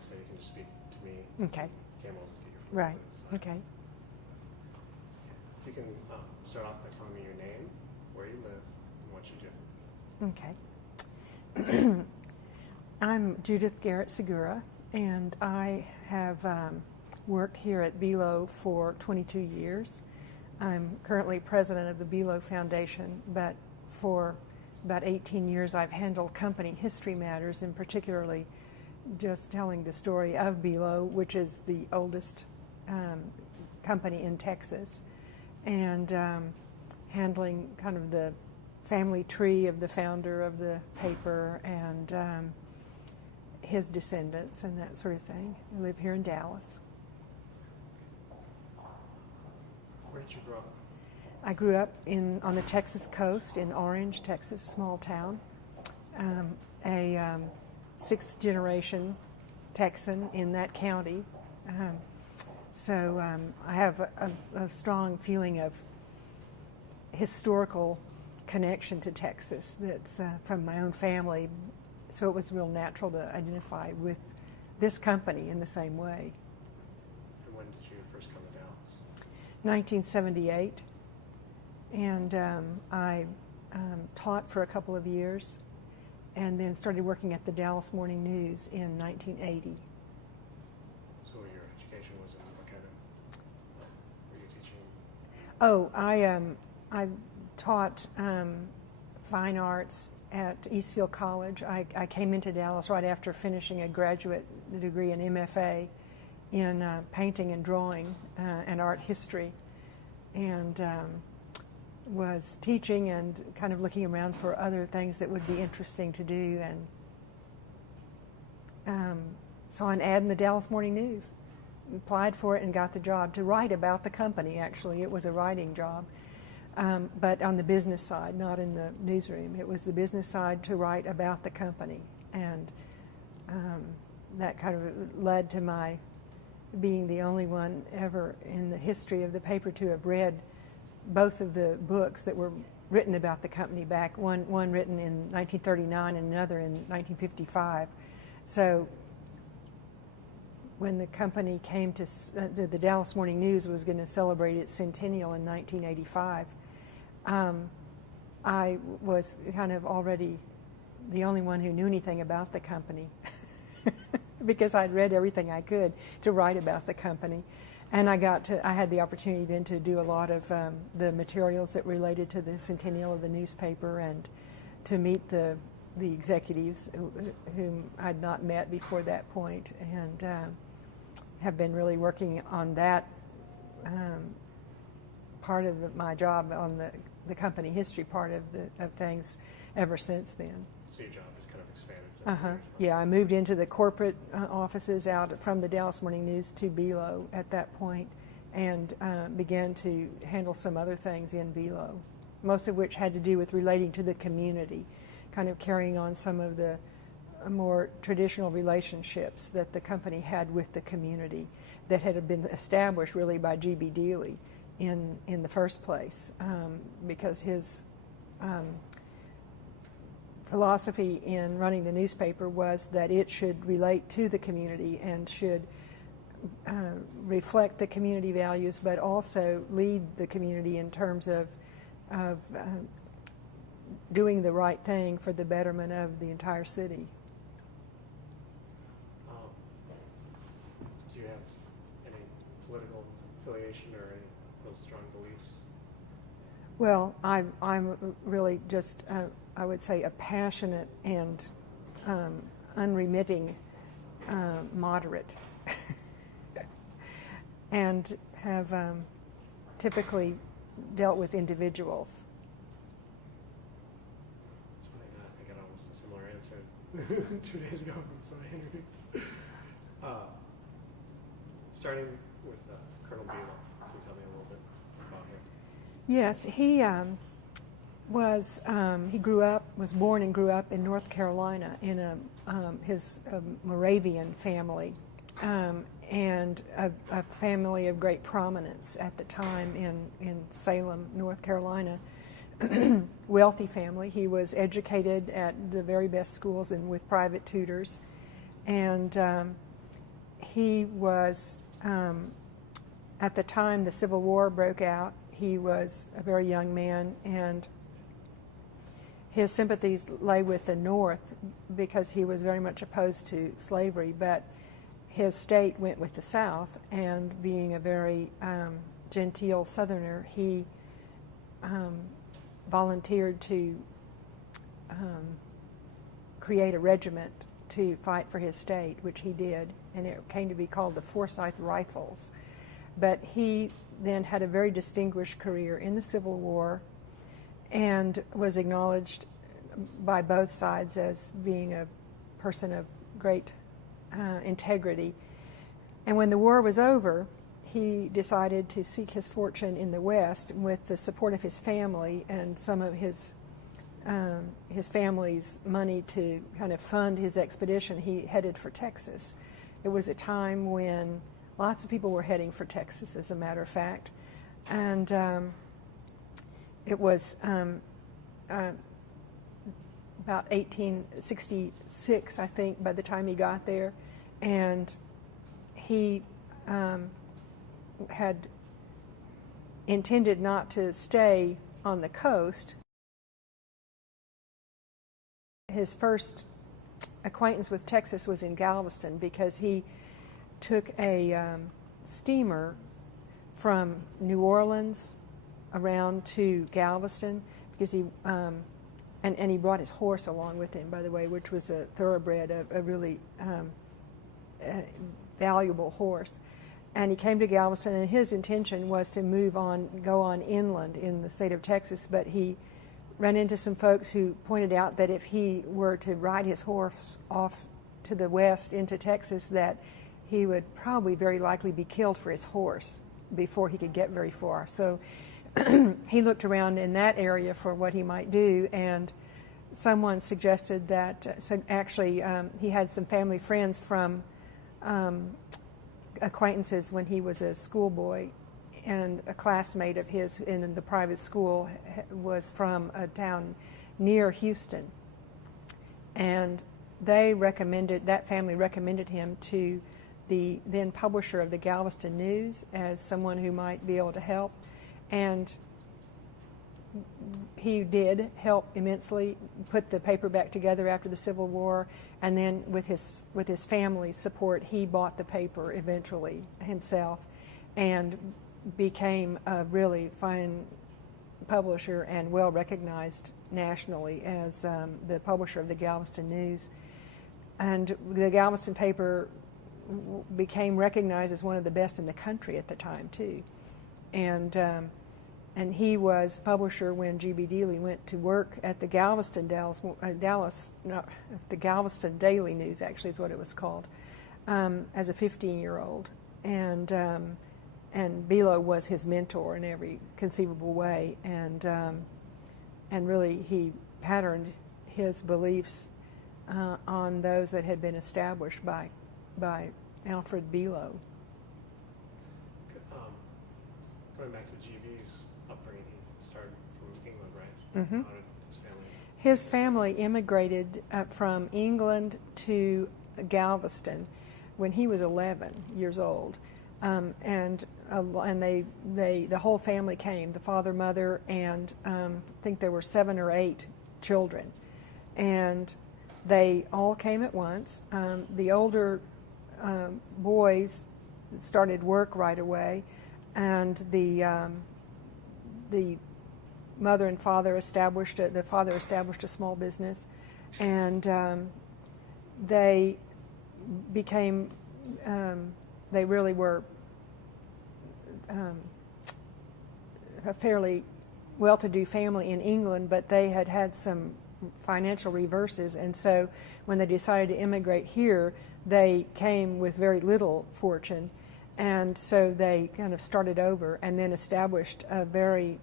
so you can just speak to me. Okay. Tam will just get your phone. Right. Okay. If you can start off by telling me your name, where you live, and what you do. Okay. I'm Judith Segura, and I have worked here at BELO for 22 years. I'm currently president of the BELO Foundation, but for about 18 years I've handled company history matters, and particularly just telling the story of BELO, which is the oldest company in Texas, and handling kind of the family tree of the founder of the paper and his descendants and that sort of thing. I live here in Dallas. Where did you grow up? I grew up on the Texas coast in Orange, Texas, small town. A sixth generation Texan in that county. So I have a strong feeling of historical connection to Texas that's from my own family. So it was real natural to identify with this company in the same way. And when did you first come to Dallas? 1978. And I taught for a couple of years and then started working at the Dallas Morning News in 1980. So your education was in what kind of, were you teaching? Oh, I taught fine arts at Eastfield College. I came into Dallas right after finishing a graduate degree in MFA in painting and drawing and art history, and was teaching and kind of looking around for other things that would be interesting to do, and saw an ad in the Dallas Morning News, applied for it and got the job to write about the company. Actually, it was a writing job. But on the business side, not in the newsroom. It was the business side to write about the company. And that kind of led to my being the only one ever in the history of the paper to have read both of the books that were written about the company back, one written in 1939 and another in 1955. So when the company came to the Dallas Morning News was going to celebrate its centennial in 1985, I was kind of already the only one who knew anything about the company because I'd read everything I could to write about the company. And I had the opportunity then to do a lot of the materials that related to the centennial of the newspaper and to meet the executives whom I'd not met before that point, and have been really working on that part of my job on the company history part of things ever since then. So your job has kind of expanded. Yeah, I moved into the corporate offices out from the Dallas Morning News to BELO at that point, and began to handle some other things in BELO, most of which had to do with relating to the community, kind of carrying on some of the more traditional relationships that the company had with the community that had been established really by G.B. Dealey in the first place, because his philosophy in running the newspaper was that it should relate to the community and should reflect the community values, but also lead the community in terms of doing the right thing for the betterment of the entire city. Do you have any political affiliation or any real strong beliefs? Well, I'm really just, I would say, a passionate and unremitting moderate, and have typically dealt with individuals. It's funny, I got almost a similar answer 2 days ago from somebody interviewed. Starting with Colonel Dealey, can you tell me a little bit about him? Yes, he was born and grew up in North Carolina in his Moravian family, and a family of great prominence at the time in Salem, North Carolina. Wealthy family. He was educated at the very best schools and with private tutors, and he was, at the time the Civil War broke out, he was a very young man, and his sympathies lay with the North because he was very much opposed to slavery, but his state went with the South, and being a very genteel Southerner, he volunteered to create a regiment to fight for his state, which he did, and it came to be called the Forsyth Rifles. But he then had a very distinguished career in the Civil War and was acknowledged by both sides as being a person of great integrity. And when the war was over, he decided to seek his fortune in the West with the support of his family and some of his family's money to kind of fund his expedition. He headed for Texas. It was a time when lots of people were heading for Texas, as a matter of fact. And it was about 1866, I think, by the time he got there. And he had intended not to stay on the coast. His first acquaintance with Texas was in Galveston because he took a steamer from New Orleans around to Galveston because he and he brought his horse along with him, by the way, which was a thoroughbred, a really valuable horse. And he came to Galveston, and his intention was to go on inland in the state of Texas, but he ran into some folks who pointed out that if he were to ride his horse off to the west into Texas, that he would probably very likely be killed for his horse before he could get very far. So he looked around in that area for what he might do, and someone suggested that, he had some family friends from acquaintances when he was a schoolboy, and a classmate of his in the private school was from a town near Houston. And that family recommended him to the then publisher of the Galveston News as someone who might be able to help. And he did help immensely, put the paper back together after the Civil War, and then with his family's support, he bought the paper eventually himself and became a really fine publisher and well recognized nationally as the publisher of the Galveston News. And the Galveston paper became recognized as one of the best in the country at the time too. And he was publisher when G.B. Dealey went to work at the Galveston the Galveston Daily News, actually is what it was called, as a 15-year-old. And Below was his mentor in every conceivable way, and really he patterned his beliefs on those that had been established by Alfred Below. Going back to G.B.'s upbringing, he started from England, right? Mm-hmm. How did his family? His family immigrated from England to Galveston when he was 11 years old, and the whole family came. The father, mother, and I think there were 7 or 8 children, and they all came at once. The older boys started work right away, and the mother and father established a small business, and they became they really were a fairly well-to-do family in England, but they had some financial reverses, and so when they decided to immigrate here, they came with very little fortune, and so they kind of started over and then established a very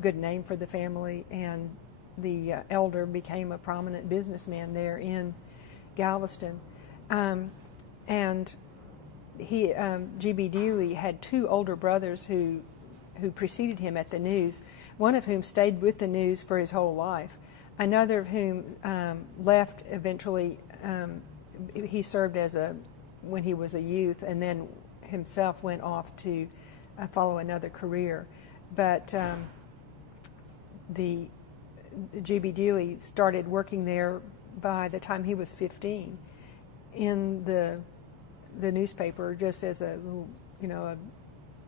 good name for the family, and the elder became a prominent businessman there in Galveston. And he, G.B. Dealey, had 2 older brothers who preceded him at the News, one of whom stayed with the News for his whole life, another of whom left eventually. He served as a when he was a youth, and then himself went off to follow another career. But the G.B. Dealey started working there by the time he was 15 in the newspaper, just as a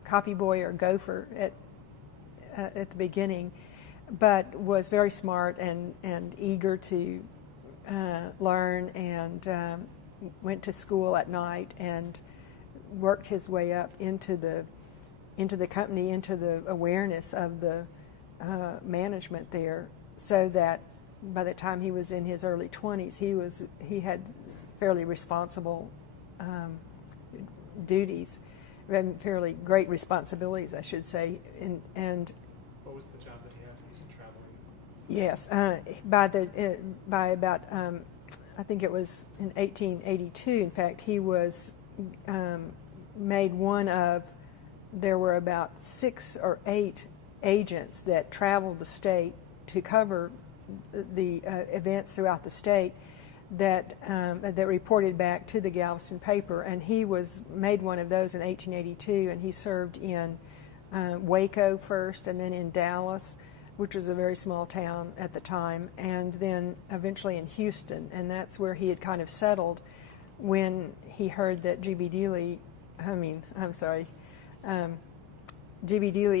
copy boy or gopher at the beginning, but was very smart and eager to learn, and went to school at night and worked his way up into the company, into the awareness of the management there, so that by the time he was in his early 20s, he had fairly responsible duties, and fairly great responsibilities, I should say. And what was the job that he had? Was he traveling? Yes, by about I think it was in 1882. In fact, he was made one of. There were about 6 or 8 agents that traveled the state to cover the events throughout the state that reported back to the Galveston paper, and he was made one of those in 1882, and he served in Waco first, and then in Dallas, which was a very small town at the time, and then eventually in Houston, and that's where he had kind of settled when he heard that G.B. Dealey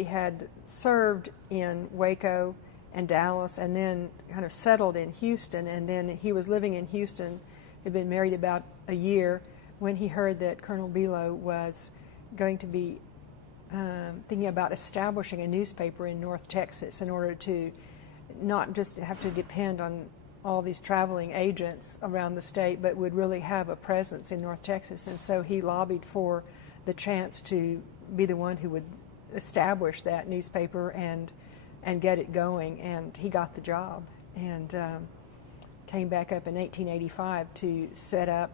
had served in Waco and Dallas, and then kind of settled in Houston, and then he was living in Houston, had been married about a year, when he heard that Colonel Below was going to be thinking about establishing a newspaper in North Texas in order to not just have to depend on all these traveling agents around the state, but would really have a presence in North Texas. And so he lobbied for the chance to be the one who would establish that newspaper and get it going, and he got the job, and came back up in 1885 to set up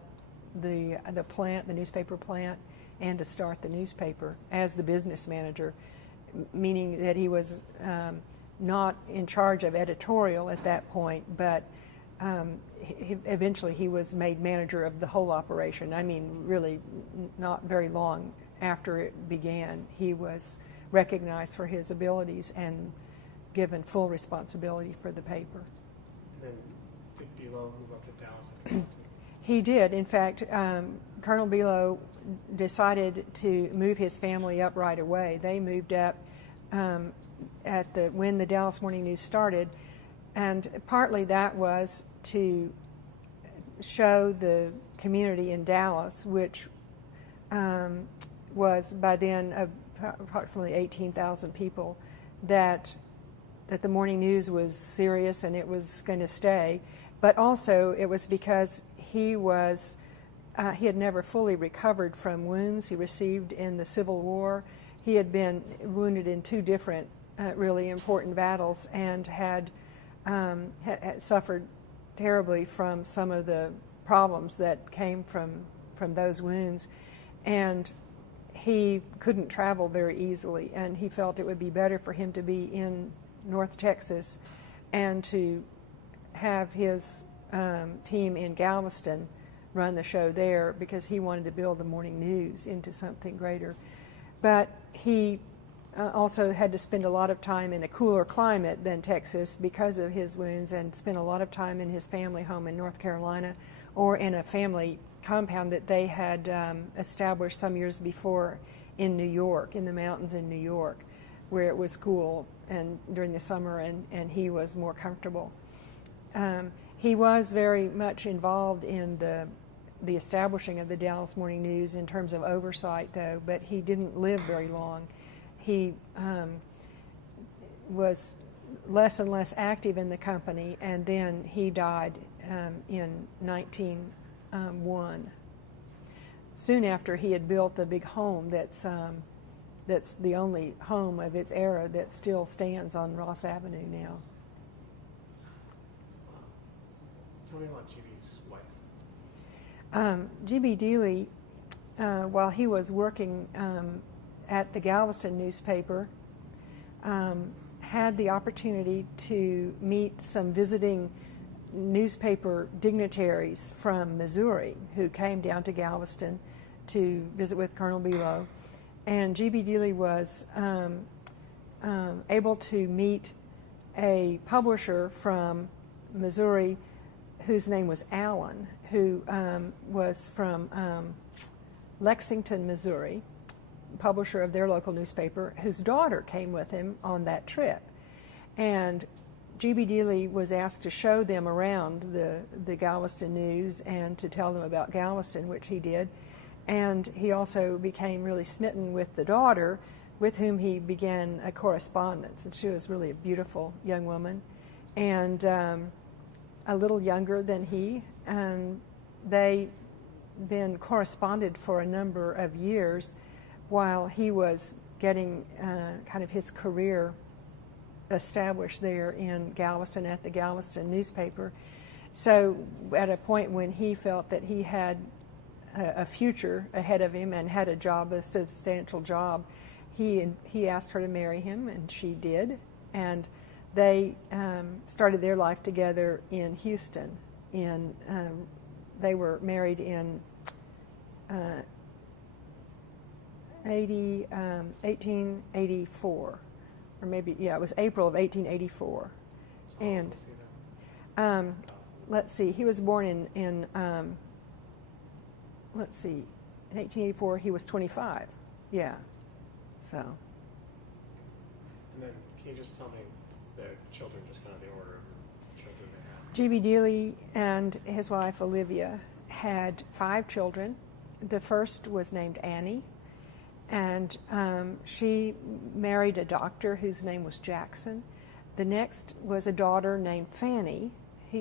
the plant, the newspaper plant, and to start the newspaper as the business manager, meaning that he was not in charge of editorial at that point, but eventually he was made manager of the whole operation. I mean, really not very long after it began, he was recognized for his abilities and given full responsibility for the paper. And then did Below move up to Dallas? He did. In fact, Colonel Below decided to move his family up right away. They moved up when the Dallas Morning News started, and partly that was to show the community in Dallas, which was by then approximately 18,000 people, that the Morning News was serious and it was going to stay. But also it was because he had never fully recovered from wounds he received in the Civil War. He had been wounded in 2 different really important battles, and had suffered terribly from some of the problems that came from those wounds. And he couldn't travel very easily, and he felt it would be better for him to be in North Texas and to have his team in Galveston run the show there, because he wanted to build the Morning News into something greater. But he also had to spend a lot of time in a cooler climate than Texas because of his wounds, and spent a lot of time in his family home in North Carolina, or in a family compound that they had established some years before in New York, in the mountains in New York, where it was cool and during the summer, and he was more comfortable. He was very much involved in the establishing of the Dallas Morning News in terms of oversight, though, but he didn't live very long. He was less and less active in the company, and then he died in 1901, soon after he had built the big home that's the only home of its era that still stands on Ross Avenue now. Tell me about G.B.'s wife. G.B. Dealey, while he was working at the Galveston newspaper, had the opportunity to meet some visiting newspaper dignitaries from Missouri who came down to Galveston to visit with Colonel Below. And G.B. Dealey was able to meet a publisher from Missouri whose name was Allen, who was from Lexington, Missouri, publisher of their local newspaper, whose daughter came with him on that trip. And G.B. Dealey was asked to show them around the Galveston News and to tell them about Galveston, which he did. And he also became really smitten with the daughter, with whom he began a correspondence. And she was really a beautiful young woman, and a little younger than he. And they then corresponded for a number of years while he was getting kind of his career established there in Galveston at the Galveston newspaper. So at a point when he felt that he had a future ahead of him and had a job, a substantial job, he asked her to marry him, and she did. And they started their life together in Houston. They were married in 1884, or maybe, yeah, it was April of 1884. So And let's see, he was born in 1884. He was 25. Yeah. So. And then, can you just tell me their children, just kind of the order of the children they have? G.B. Dealey and his wife Olivia had 5 children. The first was named Annie, and she married a doctor whose name was Jackson. The next was a daughter named Fanny.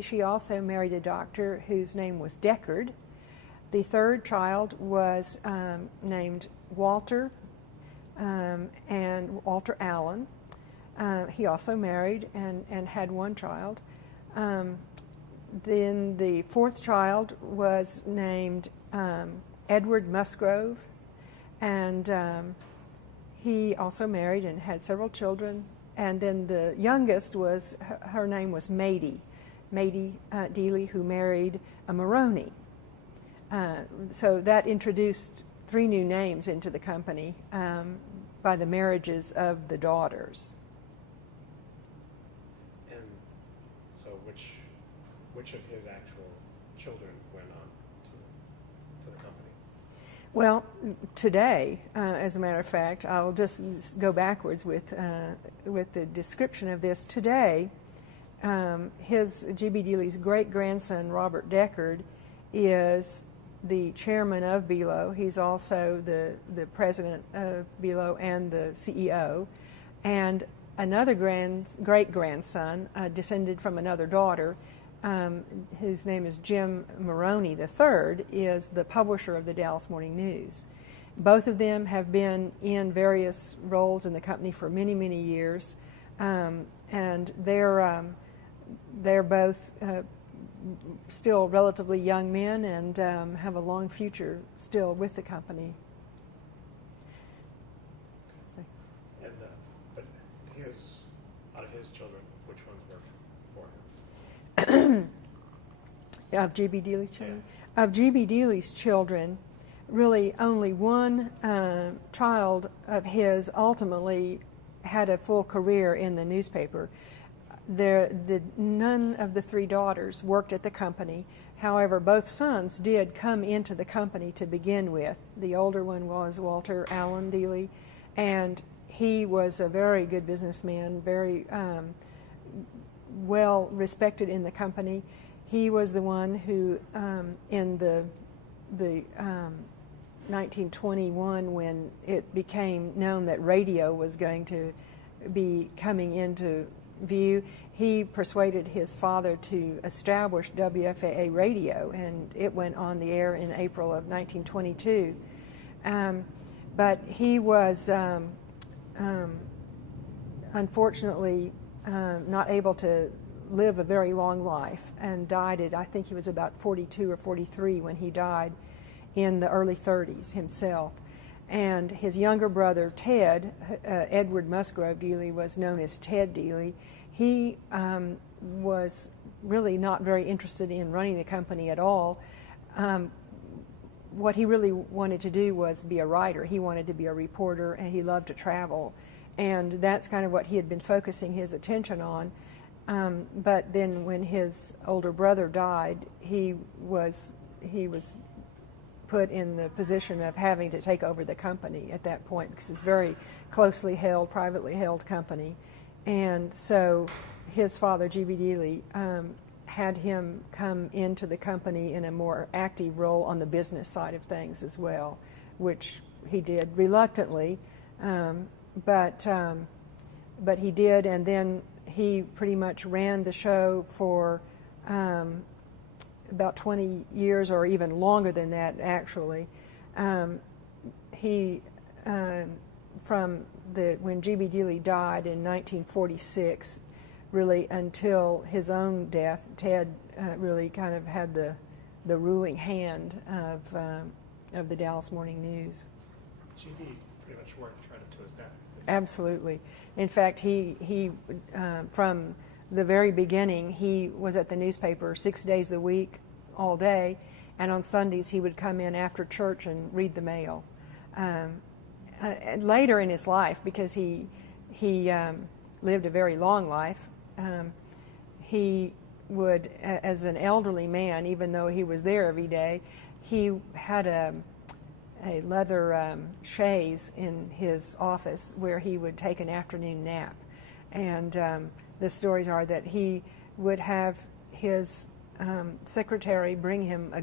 She also married a doctor whose name was Deckard. The third child was named Walter, and Walter Allen. He also married and had 1 child. Then the fourth child was named Edward Musgrove, and he also married and had several children. And then the youngest was, her name was Maidie Dealey, who married a Maroney. So that introduced 3 new names into the company by the marriages of the daughters. And so which of his actual children went on to the company? Well, today, as a matter of fact, I'll just go backwards with the description of this. Today, his G.B. Dealey's great-grandson, Robert Deckard, is the chairman of Below. He's also the president of Below and the CEO. And another great-grandson, descended from another daughter, whose name is Jim Maroney III, is the publisher of the Dallas Morning News. Both of them have been in various roles in the company for many, many years, and they're both still relatively young men and have a long future still with the company. And but out of his children, which ones worked for him? Of G.B. Dealey's children? Yeah. Of G.B. Dealey's children, really only 1 child of his ultimately had a full career in the newspaper. None of the 3 daughters worked at the company. However, both sons did come into the company to begin with. The older one was Walter Allen Dealey, and he was a very good businessman, very well respected in the company. He was the one who, in the 1921, when it became known that radio was going to be coming into view, he persuaded his father to establish WFAA radio, and it went on the air in April of 1922. But he was unfortunately not able to live a very long life, and died at, I think he was about 42 or 43 when he died, in the early 30s himself. And his younger brother, Ted, Edward Musgrove Dealey, was known as Ted Dealey. He was really not very interested in running the company at all. what he really wanted to do was be a writer. He wanted to be a reporter, and he loved to travel. And that's kind of what he had been focusing his attention on. But then when his older brother died, he was put in the position of having to take over the company at that point, because it's a very closely held, privately held company. And so his father, G.B. Dealey, had him come into the company in a more active role on the business side of things as well, which he did reluctantly, but he did, and then he pretty much ran the show for about 20 years, or even longer than that, actually. When G.B. Dealey died in 1946, really until his own death, Ted really kind of had the ruling hand of the Dallas Morning News. G.B. pretty much worked right up to his death. Absolutely. In fact, he from the very beginning, he was at the newspaper 6 days a week, all day, and on Sundays he would come in after church and read the mail. Later in his life, because he lived a very long life, he would, as an elderly man, even though he was there every day, he had a leather chaise in his office where he would take an afternoon nap. And the stories are that he would have his secretary bring him a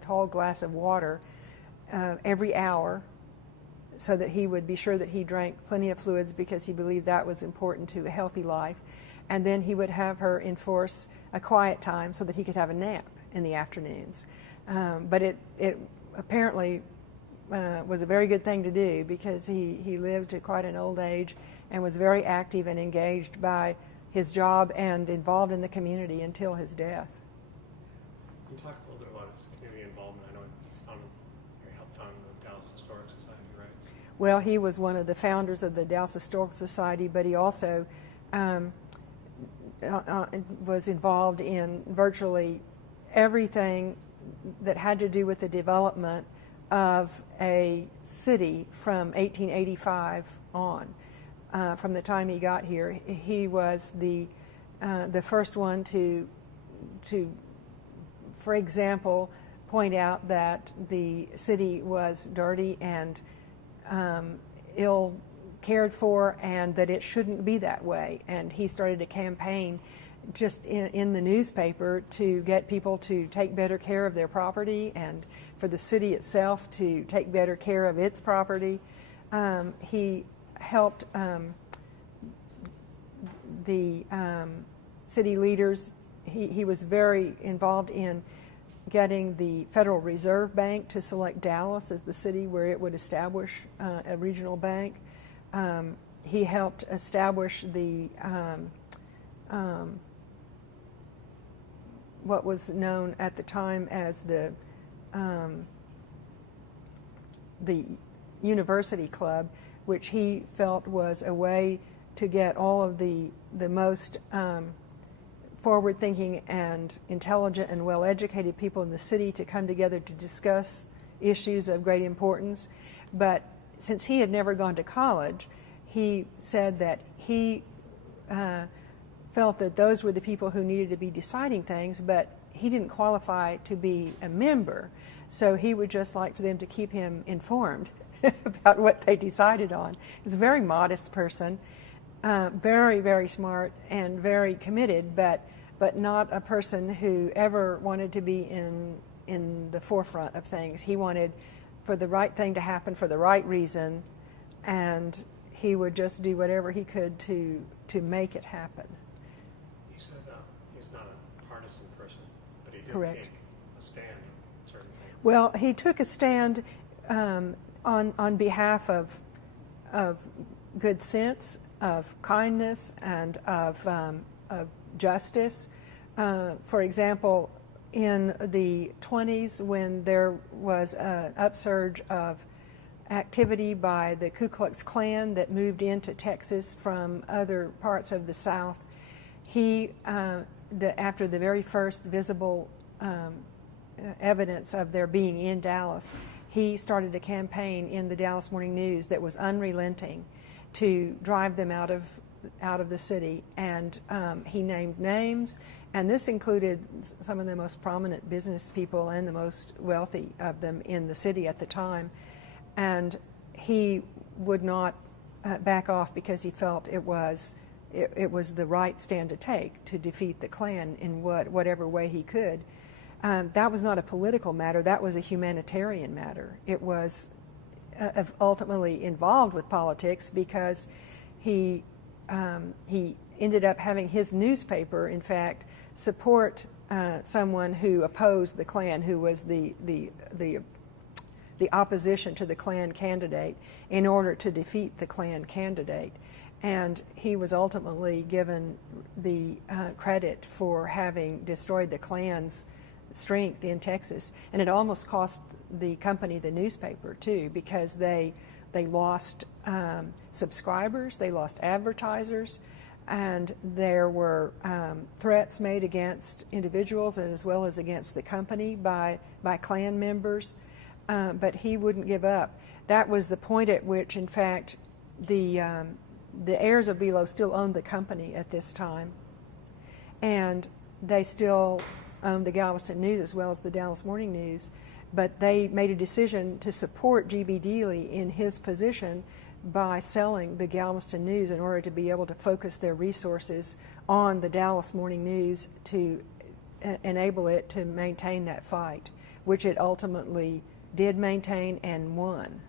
tall glass of water every hour, so that he would be sure that he drank plenty of fluids, because he believed that was important to a healthy life. And then he would have her enforce a quiet time so that he could have a nap in the afternoons. But it apparently was a very good thing to do, because he lived to quite an old age and was very active and engaged by his job and involved in the community until his death. Can you talk a little bit about his community involvement? I know he helped found the Dallas Historic Society, right? Well, he was one of the founders of the Dallas Historical Society, but he also was involved in virtually everything that had to do with the development of a city from 1885 on. From the time he got here, he was the first one to, for example, point out that the city was dirty and ill cared for, and that it shouldn't be that way. And he started a campaign just in the newspaper to get people to take better care of their property, and for the city itself to take better care of its property. He helped the city leaders. He was very involved in getting the Federal Reserve Bank to select Dallas as the city where it would establish a regional bank. He helped establish the what was known at the time as the University Club, which he felt was a way to get all of the most forward-thinking and intelligent and well-educated people in the city to come together to discuss issues of great importance. But since he had never gone to college, he said that he felt that those were the people who needed to be deciding things, but he didn't qualify to be a member. So he would just like for them to keep him informed about what they decided on. He's a very modest person, very, very smart and very committed, but not a person who ever wanted to be in the forefront of things. He wanted for the right thing to happen for the right reason, and he would just do whatever he could to make it happen. He said he's not a partisan person, but he did Correct. take a stand on certain things. Well, he took a stand on behalf of good sense, of kindness, and of justice. For example, in the 20s, when there was an upsurge of activity by the Ku Klux Klan that moved into Texas from other parts of the South, he, after the very first visible evidence of their being in Dallas, he started a campaign in the Dallas Morning News that was unrelenting to drive them out of the city. And he named names, and this included some of the most prominent business people and the most wealthy of them in the city at the time. And he would not back off because he felt it was the right stand to take to defeat the Klan in whatever way he could. That was not a political matter. That was a humanitarian matter. It was ultimately involved with politics because he ended up having his newspaper, in fact, support someone who opposed the Klan, who was the opposition to the Klan candidate, in order to defeat the Klan candidate. And he was ultimately given the credit for having destroyed the Klan's strength in Texas. And it almost cost the company the newspaper, too, because they lost subscribers, they lost advertisers, and there were threats made against individuals as well as against the company by Klan members. But he wouldn't give up. That was the point at which, in fact, the heirs of Below still owned the company at this time, and they still owned the Galveston News as well as the Dallas Morning News, but they made a decision to support G.B. Dealey in his position by selling the Galveston News in order to be able to focus their resources on the Dallas Morning News to enable it to maintain that fight, which it ultimately did maintain and won.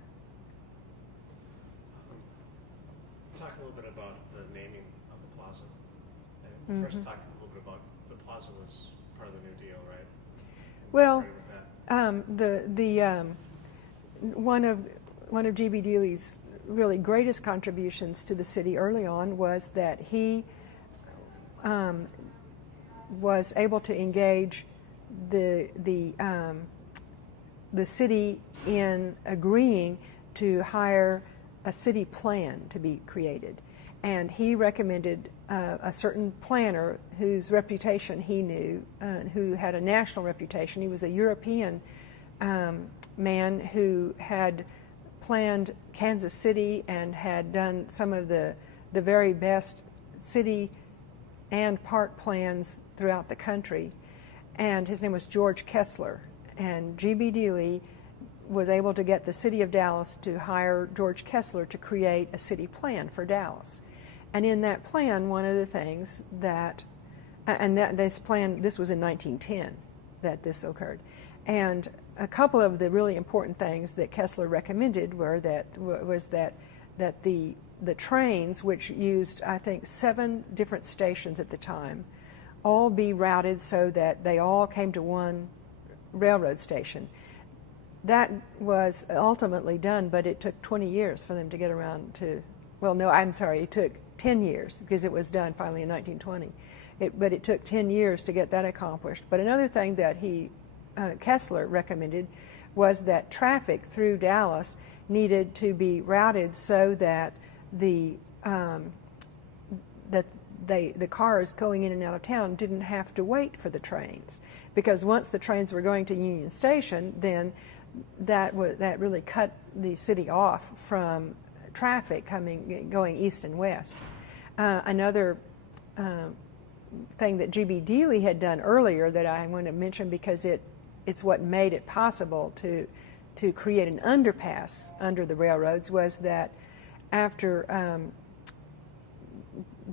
Talk a little bit about the naming of the plaza. And first talk a little bit about the plaza was part of the New Deal, right? Well, with that. one of G.B. Dealey's really greatest contributions to the city early on was that he was able to engage the city in agreeing to hire a city plan to be created. And he recommended a certain planner whose reputation he knew, who had a national reputation. He was a European man who had planned Kansas City and had done some of the very best city and park plans throughout the country. And his name was George Kessler. And G.B. Dealey was able to get the city of Dallas to hire George Kessler to create a city plan for Dallas. And in that plan, one of the things this was in 1910 that this occurred. And a couple of the really important things that Kessler recommended were that the trains, which used, I think, 7 different stations at the time, all be routed so that they all came to one railroad station. That was ultimately done, but it took 20 years for them to get around to, it took 10 years because it was done finally in 1920. But it took 10 years to get that accomplished. But another thing that Kessler recommended was that traffic through Dallas needed to be routed so that the cars going in and out of town didn't have to wait for the trains, because once the trains were going to Union Station, then that really cut the city off from traffic going east and west. Another thing that G.B. Dealey had done earlier that I want to mention, because it's what made it possible to create an underpass under the railroads, was that after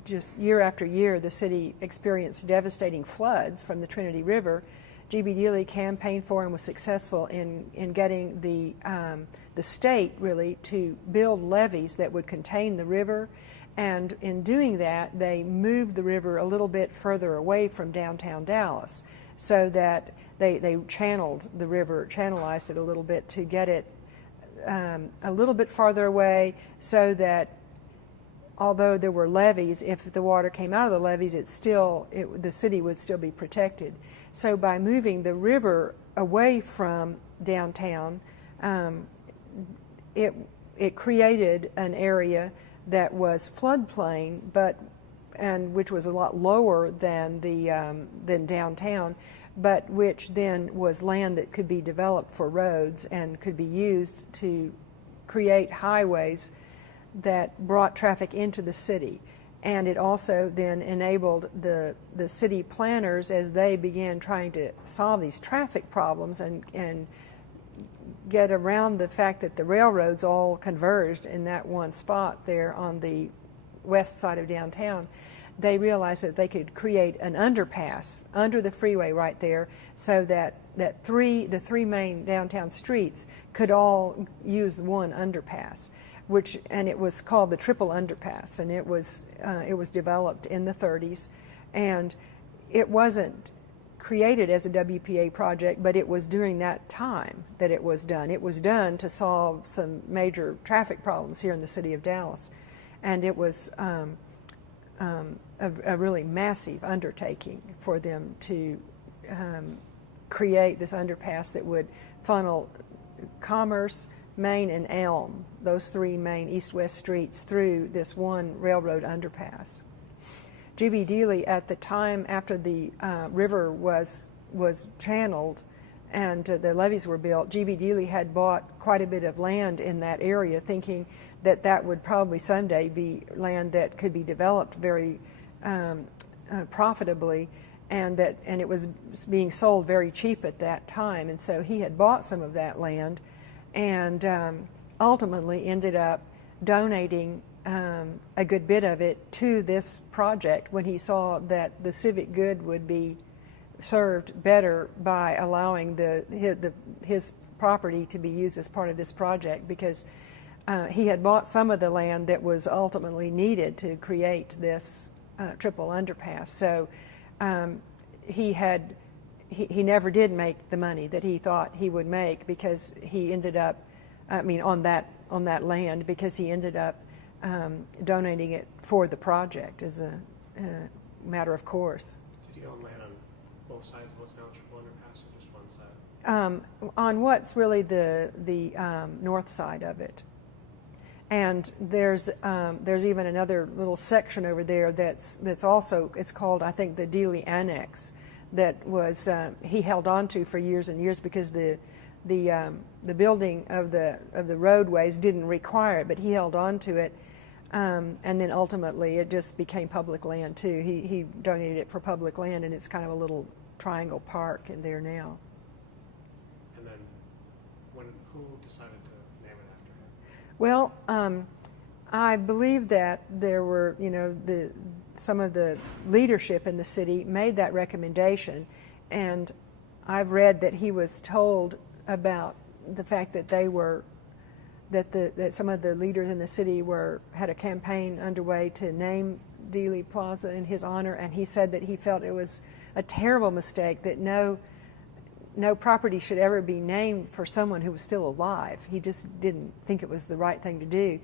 just year after year the city experienced devastating floods from the Trinity River. G.B. Dealey campaigned for and was successful in getting the state really to build levees that would contain the river, and in doing that they moved the river a little bit further away from downtown Dallas, so that they channeled the river, channelized it a little bit to get it a little bit farther away, so that although there were levees, if the water came out of the levees, the city would still be protected. So by moving the river away from downtown, it created an area that was floodplain, which was a lot lower than downtown, but which then was land that could be developed for roads and could be used to create highways that brought traffic into the city. And it also then enabled the city planners, as they began trying to solve these traffic problems and get around the fact that the railroads all converged in that one spot there on the west side of downtown. They realized that they could create an underpass under the freeway right there, so that the three main downtown streets could all use one underpass. And it was called the Triple Underpass, and it was developed in the 30s, and it wasn't created as a WPA project, but it was during that time that it was done. It was done to solve some major traffic problems here in the city of Dallas, and it was a really massive undertaking for them to create this underpass that would funnel commerce, Main and Elm, those three main east-west streets, through this one railroad underpass. G.B. Dealey, at the time after the river was channeled and the levees were built, G.B. Dealey had bought quite a bit of land in that area, thinking that that would probably someday be land that could be developed very profitably, and it was being sold very cheap at that time. And so he had bought some of that land, and ultimately ended up donating a good bit of it to this project when he saw that the civic good would be served better by allowing his property to be used as part of this project, because he had bought some of the land that was ultimately needed to create this triple underpass. So he never did make the money that he thought he would make, because he ended up, on that land, because he ended up donating it for the project as a matter of course. Did he own land on both sides of what's now the triple underpass, or just one side? On what's really the north side of it. And there's even another little section over there that's also, it's called, I think, the Dealey Annex, that was he held on to for years and years, because the building of the roadways didn't require it, but he held on to it, and then ultimately it just became public land too. He donated it for public land, and it's kind of a little triangle park in there now. And then who decided to name it after him? Well, I believe that there were, some of the leadership in the city made that recommendation, and I've read that he was told about the fact that that some of the leaders in the city had a campaign underway to name Dealey Plaza in his honor, and he said that he felt it was a terrible mistake, that no property should ever be named for someone who was still alive. He just didn't think it was the right thing to do.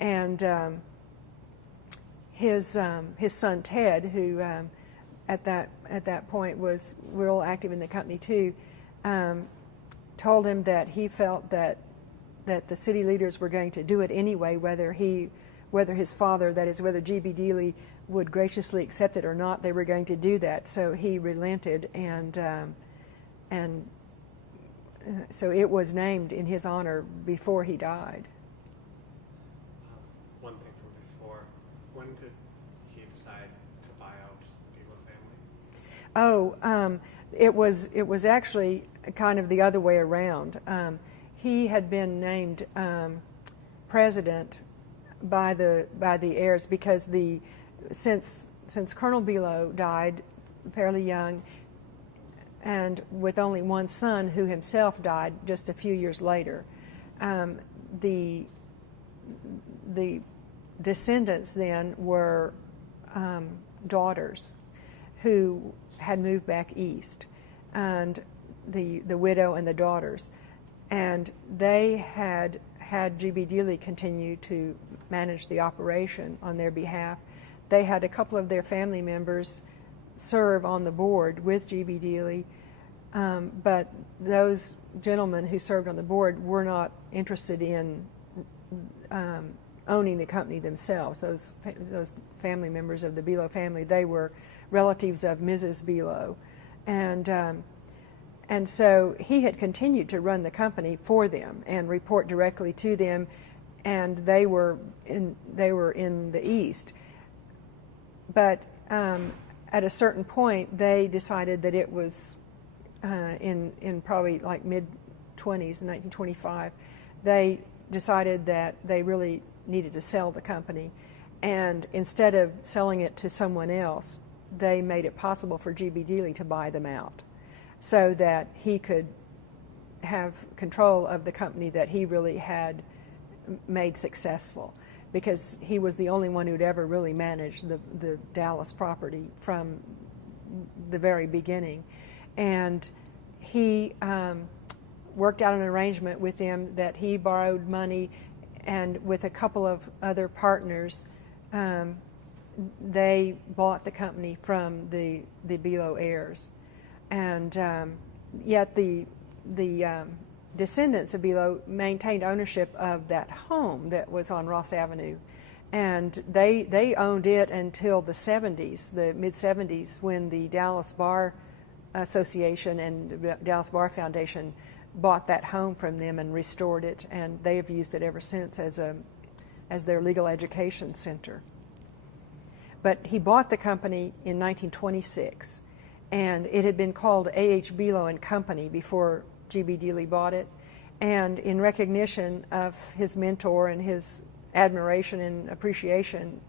And his son Ted, who at that point was real active in the company too, told him that he felt that the city leaders were going to do it anyway, whether his father, that is, whether G.B. Dealey would graciously accept it or not, they were going to do that. So he relented, and so it was named in his honor before he died. One thing from before, when did he decide to buy out the Dealey family? It was actually kind of the other way around. He had been named president by the heirs, because since Colonel Below died fairly young, and with only one son who himself died just a few years later, the descendants then were daughters who had moved back east, and the widow and the daughters, and they had G.B. Dealey continue to manage the operation on their behalf. They had a couple of their family members serve on the board with G.B. Dealey, but those gentlemen who served on the board were not interested in owning the company themselves. Those family members of the Below family, they were relatives of Mrs. Below, And so he had continued to run the company for them and report directly to them, and they were in the East. But at a certain point, they decided that it was in probably like mid-20s, 1925, they decided that they really needed to sell the company. And instead of selling it to someone else, they made it possible for G.B. Dealey to buy them out so that he could have control of the company that he really had made successful, because he was the only one who'd ever really managed the Dallas property from the very beginning. And he worked out an arrangement with them that he borrowed money, and with a couple of other partners, they bought the company from the Below heirs. And yet the descendants of Below maintained ownership of that home that was on Ross Avenue. And they owned it until the 70s, the mid-70s, when the Dallas Bar Association and the Dallas Bar Foundation bought that home from them and restored it, and they have used it ever since as their legal education center. But he bought the company in 1926, and it had been called A.H. Below and Company before G.B. Dealey bought it. And in recognition of his mentor and his admiration and appreciation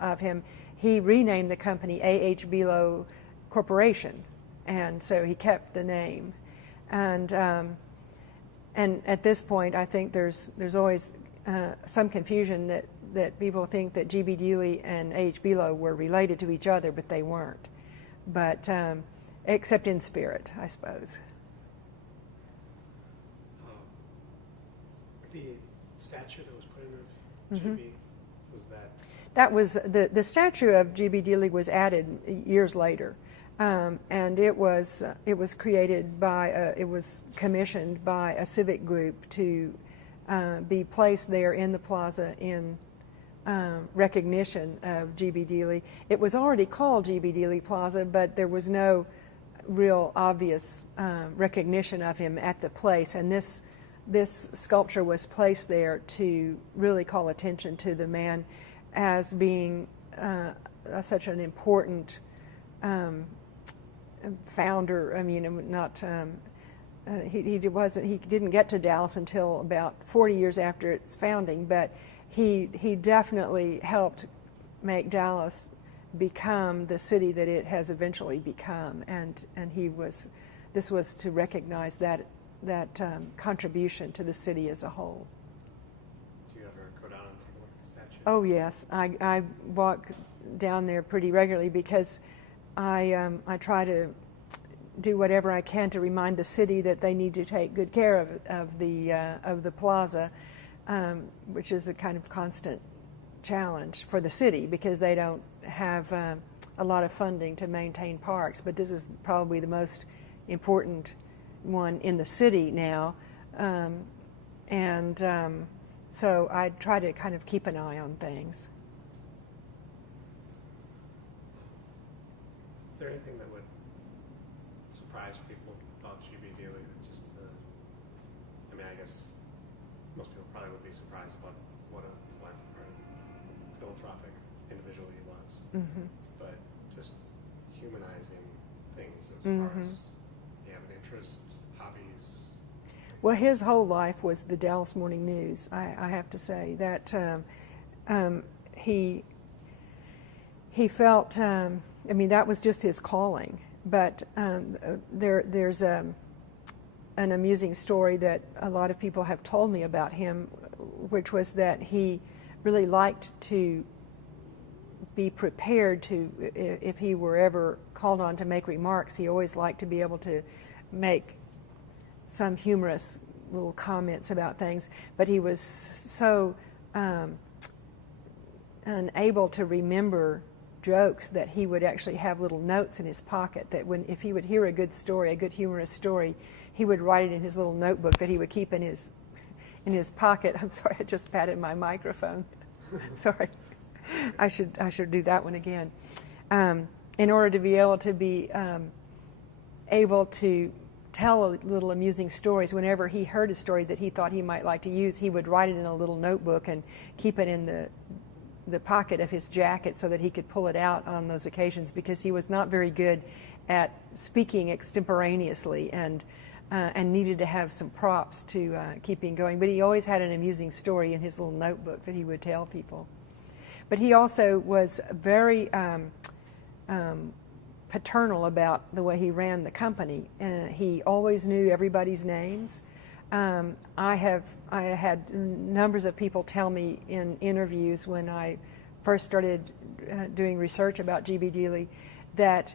of him, he renamed the company A.H. Below Corporation, and so he kept the name. And at this point, I think there's always some confusion that people think that G.B. Dealey and A.H. Below were related to each other, but they weren't. But except in spirit, I suppose. The statue that was put in of G.B., was that? That was the statue of G.B. Dealey was added years later. And it was created by it was commissioned by a civic group to be placed there in the plaza in recognition of G.B. Dealey. It was already called G.B. Dealey Plaza, but there was no real obvious recognition of him at the place. And this sculpture was placed there to really call attention to the man as being such an important founder. I mean, not he didn't get to Dallas until about 40 years after its founding, but he definitely helped make Dallas become the city that it has eventually become, and this was to recognize that contribution to the city as a whole. Do you ever go down and take a look at the statue? Oh yes, I walk down there pretty regularly because I try to do whatever I can to remind the city that they need to take good care of the plaza, which is a kind of constant challenge for the city because they don't have a lot of funding to maintain parks. But this is probably the most important one in the city now, so I try to kind of keep an eye on things. Is there anything that would surprise people about G.B. Dealey? I mean, I guess most people probably would be surprised about what a philanthropic individual he was. Mm-hmm. But just humanizing things as far as you have an interest, hobbies. Well, his whole life was the Dallas Morning News. I have to say that he felt. I mean, that was just his calling. But there's an amusing story that a lot of people have told me about him, which was that he really liked to be prepared to, if he were ever called on to make remarks, he always liked to be able to make some humorous little comments about things. But he was so unable to remember jokes that he would actually have little notes in his pocket that if he would hear a good story, a good humorous story, he would write it in his little notebook that he would keep in his pocket. I'm sorry, I just patted my microphone. Sorry, I should do that one again. In order to be able to be able to tell little amusing stories. Whenever he heard a story that he thought he might like to use, he would write it in a little notebook and keep it in the pocket of his jacket so that he could pull it out on those occasions, because he was not very good at speaking extemporaneously and needed to have some props to keep him going. But he always had an amusing story in his little notebook that he would tell people. But he also was very paternal about the way he ran the company. He always knew everybody's names. I had numbers of people tell me in interviews when I first started doing research about G.B. Dealey that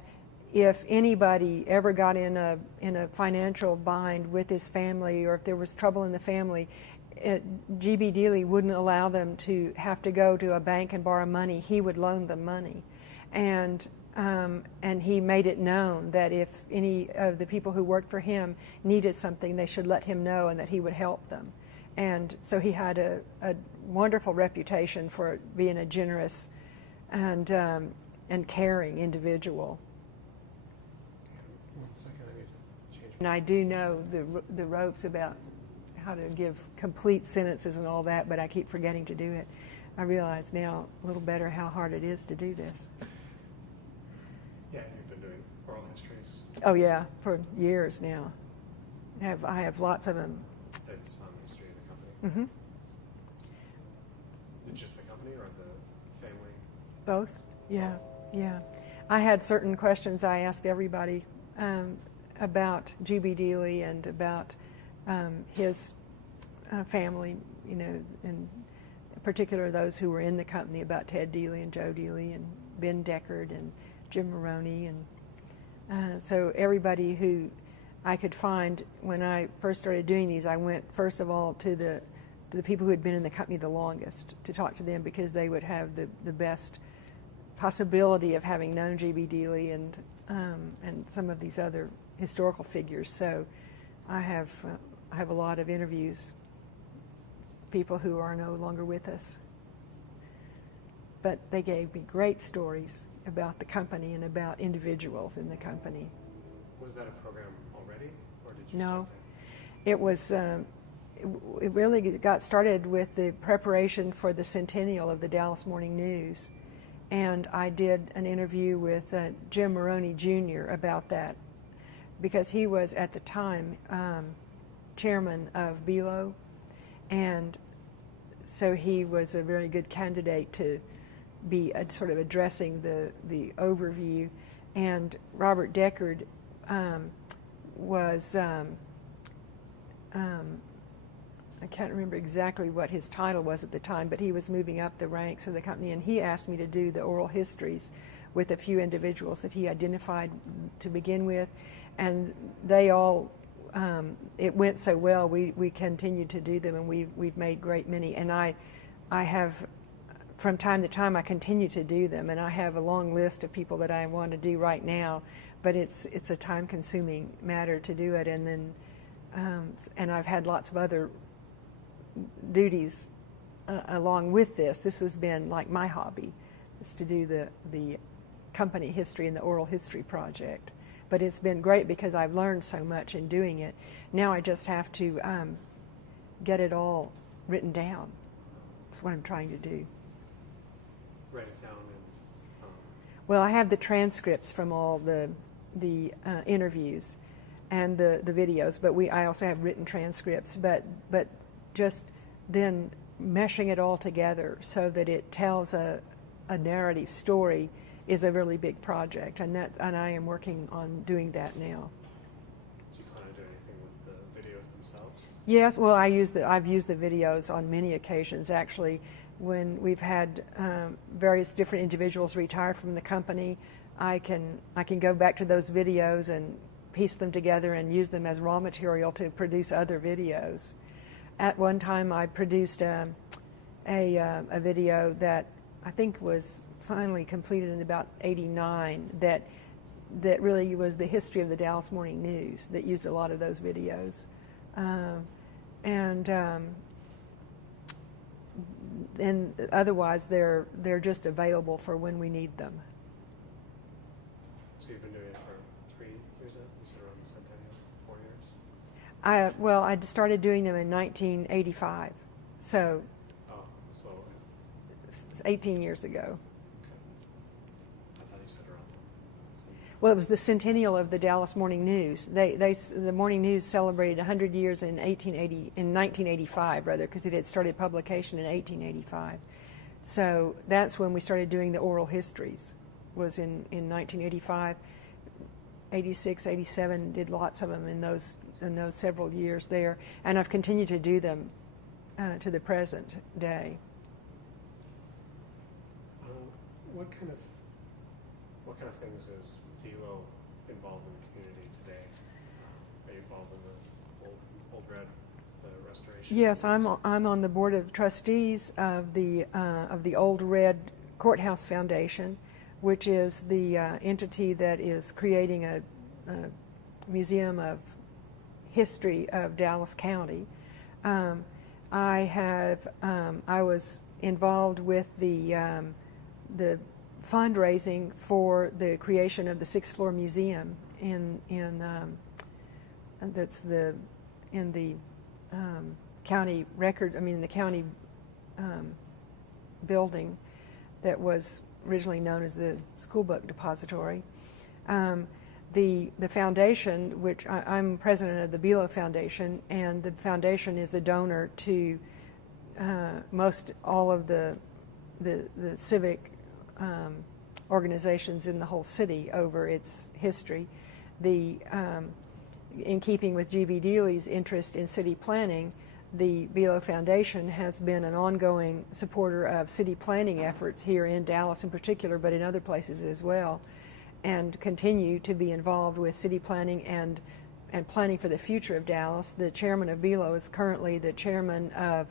if anybody ever got in a financial bind with his family, or if there was trouble in the family, G.B. Dealey wouldn't allow them to have to go to a bank and borrow money. He would loan them money. And he made it known that if any of the people who worked for him needed something, they should let him know and that he would help them. And so he had a wonderful reputation for being a generous and caring individual. One second, I need to change. And I do know the ropes about how to give complete sentences and all that, but I keep forgetting to do it. I realize now a little better how hard it is to do this. Yeah, you've been doing oral histories. Oh yeah, for years now. I have lots of them. It's on the history of the company. Mm-hmm. Just the company or the family? Both. Yeah, yeah. I had certain questions I asked everybody about G.B. Dealey and about his family, you know, in particular those who were in the company, about Ted Dealey and Joe Dealey and Ben Deckard and Jim Maroney, and so everybody who I could find. When I first started doing these, I went first of all to the people who had been in the company the longest to talk to them, because they would have the best possibility of having known G.B. Dealey and some of these other historical figures. So I have a lot of interviews, people who are no longer with us, but they gave me great stories about the company and about individuals in the company. Was that a program already, or did you No, start it was. It really got started with the preparation for the centennial of the Dallas Morning News, and I did an interview with Jim Maroney Jr. about that, because he was at the time chairman of BELO, and so he was a very good candidate to be sort of addressing the overview. And Robert Deckard was, I can't remember exactly what his title was at the time, but he was moving up the ranks of the company, and he asked me to do the oral histories with a few individuals that he identified to begin with, and they all, it went so well, we continued to do them, and we've made great many. And I have, from time to time, I continue to do them, and I have a long list of people that I want to do right now, but it's a time-consuming matter to do it, and then and I've had lots of other duties along with this. This has been like my hobby, is to do the company history and the oral history project. But it's been great because I've learned so much in doing it. Now I just have to get it all written down. That's what I'm trying to do. write it down and Well, I have the transcripts from all the interviews and the videos, but I also have written transcripts. But just then meshing it all together so that it tells a narrative story is a really big project, and I am working on doing that now. do you plan on doing anything with the videos themselves? Yes, well, I've used the videos on many occasions, actually. When we've had various different individuals retire from the company, I can go back to those videos and piece them together and use them as raw material to produce other videos. At one time, I produced a video that I think was finally completed in about '89 that really was the history of the Dallas Morning News, that used a lot of those videos. And otherwise they're just available for when we need them. So you've been doing it for 3 years now? You said I started doing them in 1985, so Oh, so 18 years ago. I thought you said around then. Well, it was the centennial of the Dallas Morning News. The Morning News celebrated 100 years in 1985, rather, because it had started publication in 1885. So that's when we started doing the oral histories, was in 1985. 86, 87, did lots of them in those several years there, and I've continued to do them to the present day. What kind of things is DELO involved in the community today? Are you involved in the Old Red, the restoration? Yes, I'm on the board of trustees of the Old Red Courthouse Foundation, which is the entity that is creating a museum of history of Dallas County. I was involved with the fundraising for the creation of the sixth floor museum in the county record. I mean, the county building that was originally known as the School Book Depository. The foundation, which I'm president of the Bealo Foundation, and the foundation is a donor to most all of the civic organizations in the whole city over its history. In keeping with G.B. Dealey's interest in city planning, the Bealo Foundation has been an ongoing supporter of city planning efforts here in Dallas in particular, but in other places as well, and continue to be involved with city planning and planning for the future of Dallas. The chairman of Bealo is currently the chairman of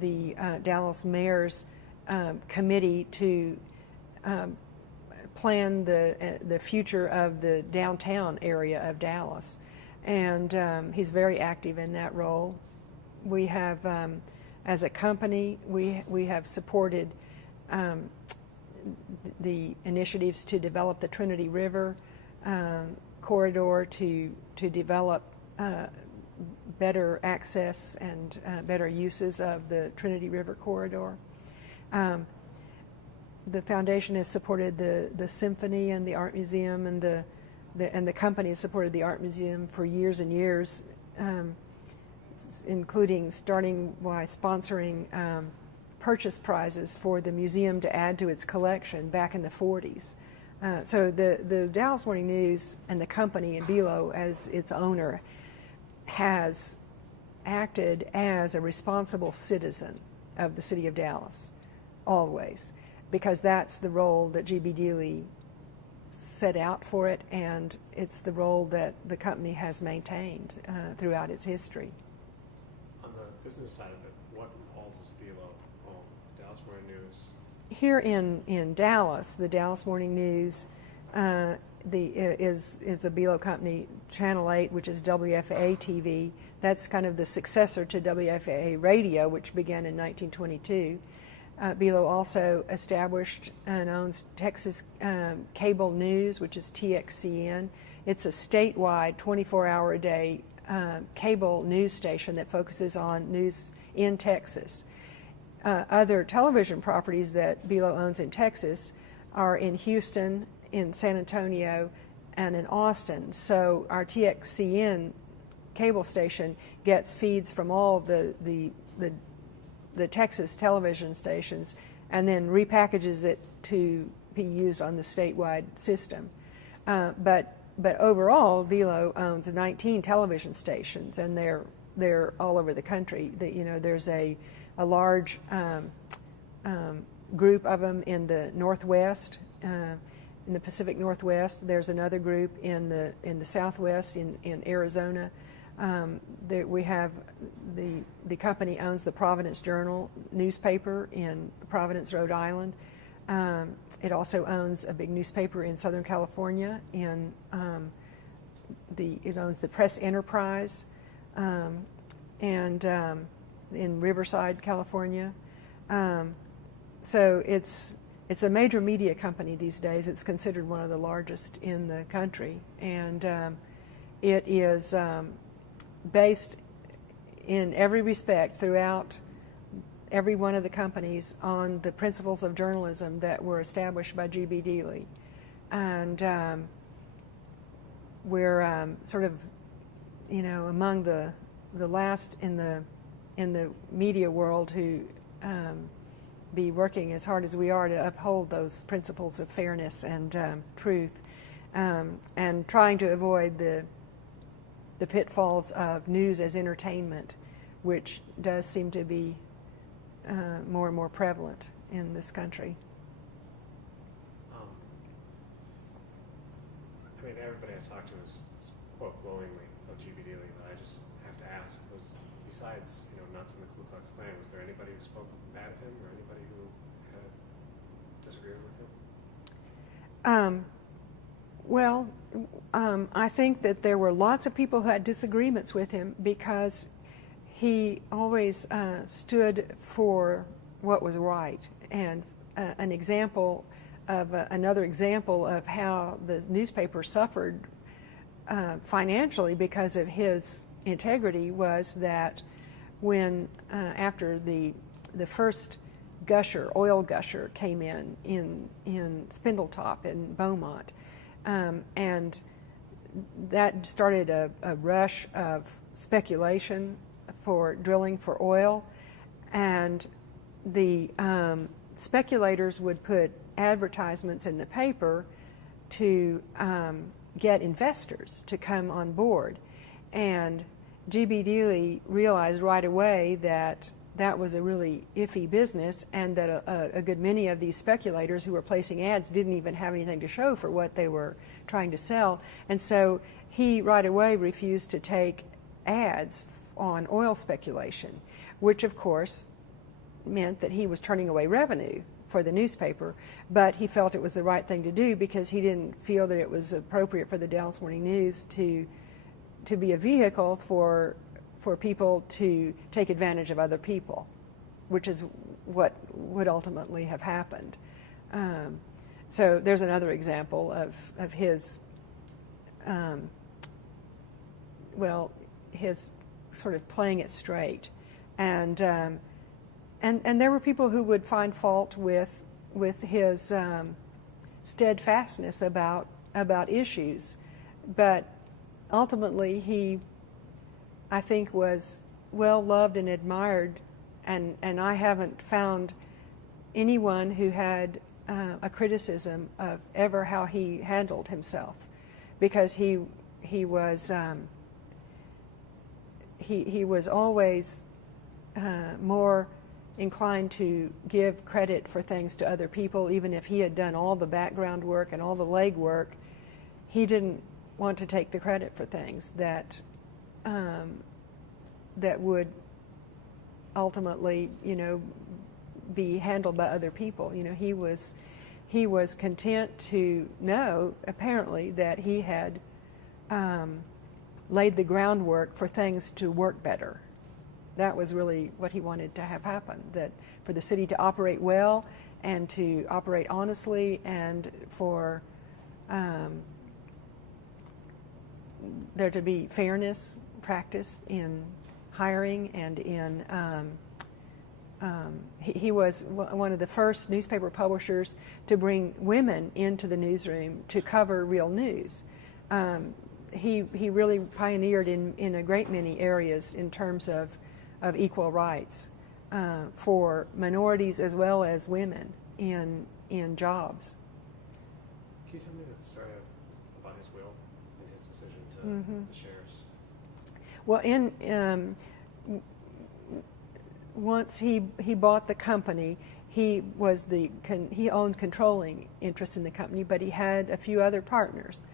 the Dallas Mayor's committee to plan the future of the downtown area of Dallas, and he's very active in that role. We have, as a company, we have supported the initiatives to develop the Trinity River corridor to develop better access and better uses of the Trinity River corridor. The foundation has supported the symphony and the art museum, and the company has supported the art museum for years and years, including starting by sponsoring purchase prizes for the museum to add to its collection back in the 40s. So the Dallas Morning News and the company and Bealo as its owner has acted as a responsible citizen of the city of Dallas, always, because that's the role that G.B. Dealey set out for it, and it's the role that the company has maintained throughout its history. On the business side of it, what all does Bealo own? Dallas Morning News? Here in Dallas, the Dallas Morning News is a Bealo company. Channel 8, which is WFAA TV, that's kind of the successor to WFAA Radio, which began in 1922. Bealo also established and owns Texas Cable News, which is TXCN. It's a statewide, 24-hour-a-day cable news station that focuses on news in Texas. Other television properties that Bealo owns in Texas are in Houston, in San Antonio, and in Austin. So our TXCN cable station gets feeds from all the Texas television stations and then repackages it to be used on the statewide system. But overall, Bealo owns 19 television stations, and they're all over the country. There's a large group of them in the Northwest, in the Pacific Northwest. There's another group in the Southwest, in Arizona. We have the company owns the Providence Journal newspaper in Providence, Rhode Island. It also owns a big newspaper in Southern California. It owns the Press Enterprise, and in Riverside, California. So it's a major media company these days. It's considered one of the largest in the country, and it is based in every respect throughout every one of the companies on the principles of journalism that were established by G.B. Dealey. And we're sort of, among the last in the media world who be working as hard as we are to uphold those principles of fairness and truth, and trying to avoid the pitfalls of news as entertainment, which does seem to be more and more prevalent in this country. I mean, everybody I've talked to spoke glowingly of G.B. Dealey, but I just have to ask, besides, nuts in the Ku Klux Klan, was there anybody who spoke bad of him or anybody who disagreed with him? I think that there were lots of people who had disagreements with him because he always stood for what was right. And another example of how the newspaper suffered financially because of his integrity was that when after the first oil gusher came in Spindletop in Beaumont, and that started a rush of speculation for drilling for oil, and the speculators would put advertisements in the paper to get investors to come on board. And G.B. Dealey realized right away that that was a really iffy business, and that a good many of these speculators who were placing ads didn't even have anything to show for what they were trying to sell. And so he right away refused to take ads on oil speculation, which of course meant that he was turning away revenue for the newspaper, but he felt it was the right thing to do because he didn't feel that it was appropriate for the Dallas Morning News to be a vehicle for people to take advantage of other people, which is what would ultimately have happened. So there's another example of his, his sort of playing it straight. And there were people who would find fault with his steadfastness about issues, but ultimately he, I think, was well loved and admired, and I haven't found anyone who had a criticism of ever how he handled himself, because he was always more inclined to give credit for things to other people, even if he had done all the background work and all the leg work. He didn't want to take the credit for things that that would ultimately, be handled by other people. He was content to know, apparently, that he had laid the groundwork for things to work better. That was really what he wanted to have happen, that for the city to operate well and to operate honestly, and for there to be fairness practiced in hiring and in he was one of the first newspaper publishers to bring women into the newsroom to cover real news. He really pioneered in a great many areas in terms of equal rights for minorities as well as women in jobs. Can you tell me the story about his will and his decision to the shares? Well, once he bought the company, he owned controlling interest in the company, but he had a few other partners.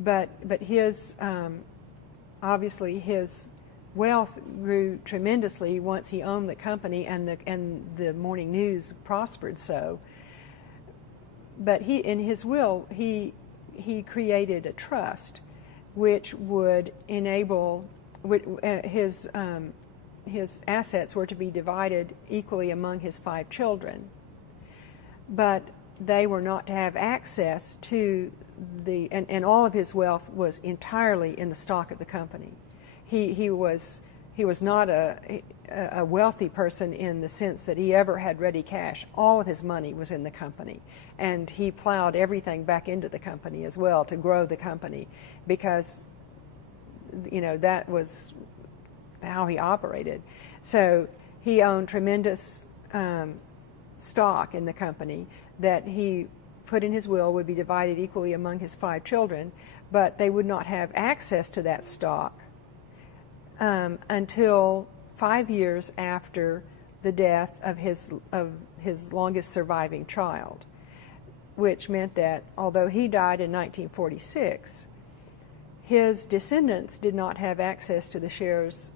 But his obviously his wealth grew tremendously once he owned the company, and the morning news prospered so. But in his will, he created a trust which would enable his assets were to be divided equally among his 5 children, but they were not to have access to and all of his wealth was entirely in the stock of the company. he was not a wealthy person in the sense that he ever had ready cash. All of his money was in the company, and he plowed everything back into the company as well to grow the company, because that was how he operated. So he owned tremendous stock in the company that he put in his will would be divided equally among his 5 children, but they would not have access to that stock until 5 years after the death of his longest surviving child, which meant that although he died in 1946, his descendants did not have access to the shares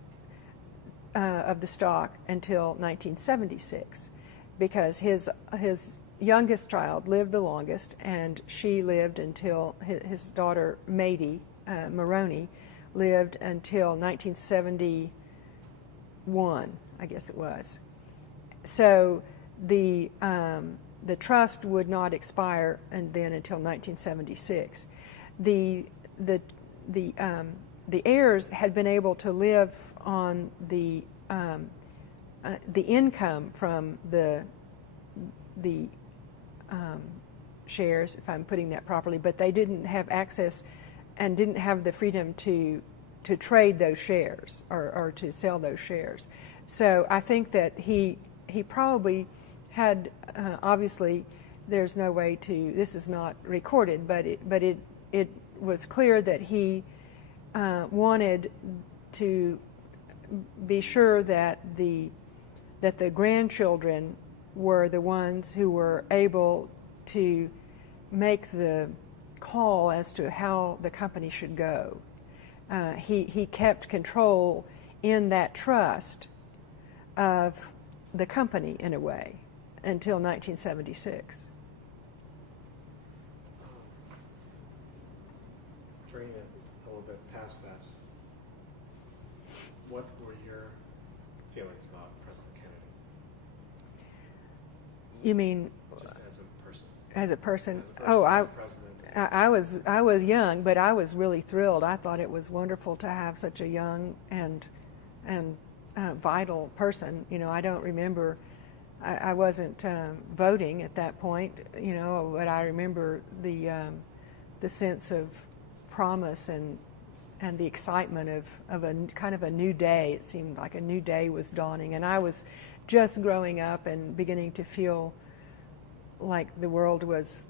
of the stock until 1976, because his youngest child lived the longest, and she lived until his daughter Maroney lived until 1971, I guess it was. So the trust would not expire until 1976. The heirs had been able to live on the income from the shares, if I'm putting that properly, but they didn't have access and didn't have the freedom to trade those shares or to sell those shares. So I think that he probably had, obviously there's no way to, this is not recorded, but it was clear that he wanted to be sure that the grandchildren were the ones who were able to make the call as to how the company should go. He kept control in that trust of the company in a way until 1976. Bringing it a little bit past that, what were your feelings about President Kennedy? You mean Just as a person? As a person? As a person, as a president. I was young, but I was really thrilled. I thought it was wonderful to have such a young and vital person. I don't remember. I wasn't voting at that point. But I remember the sense of promise and the excitement of a kind of a new day. It seemed like a new day was dawning, and I was just growing up and beginning to feel like the world was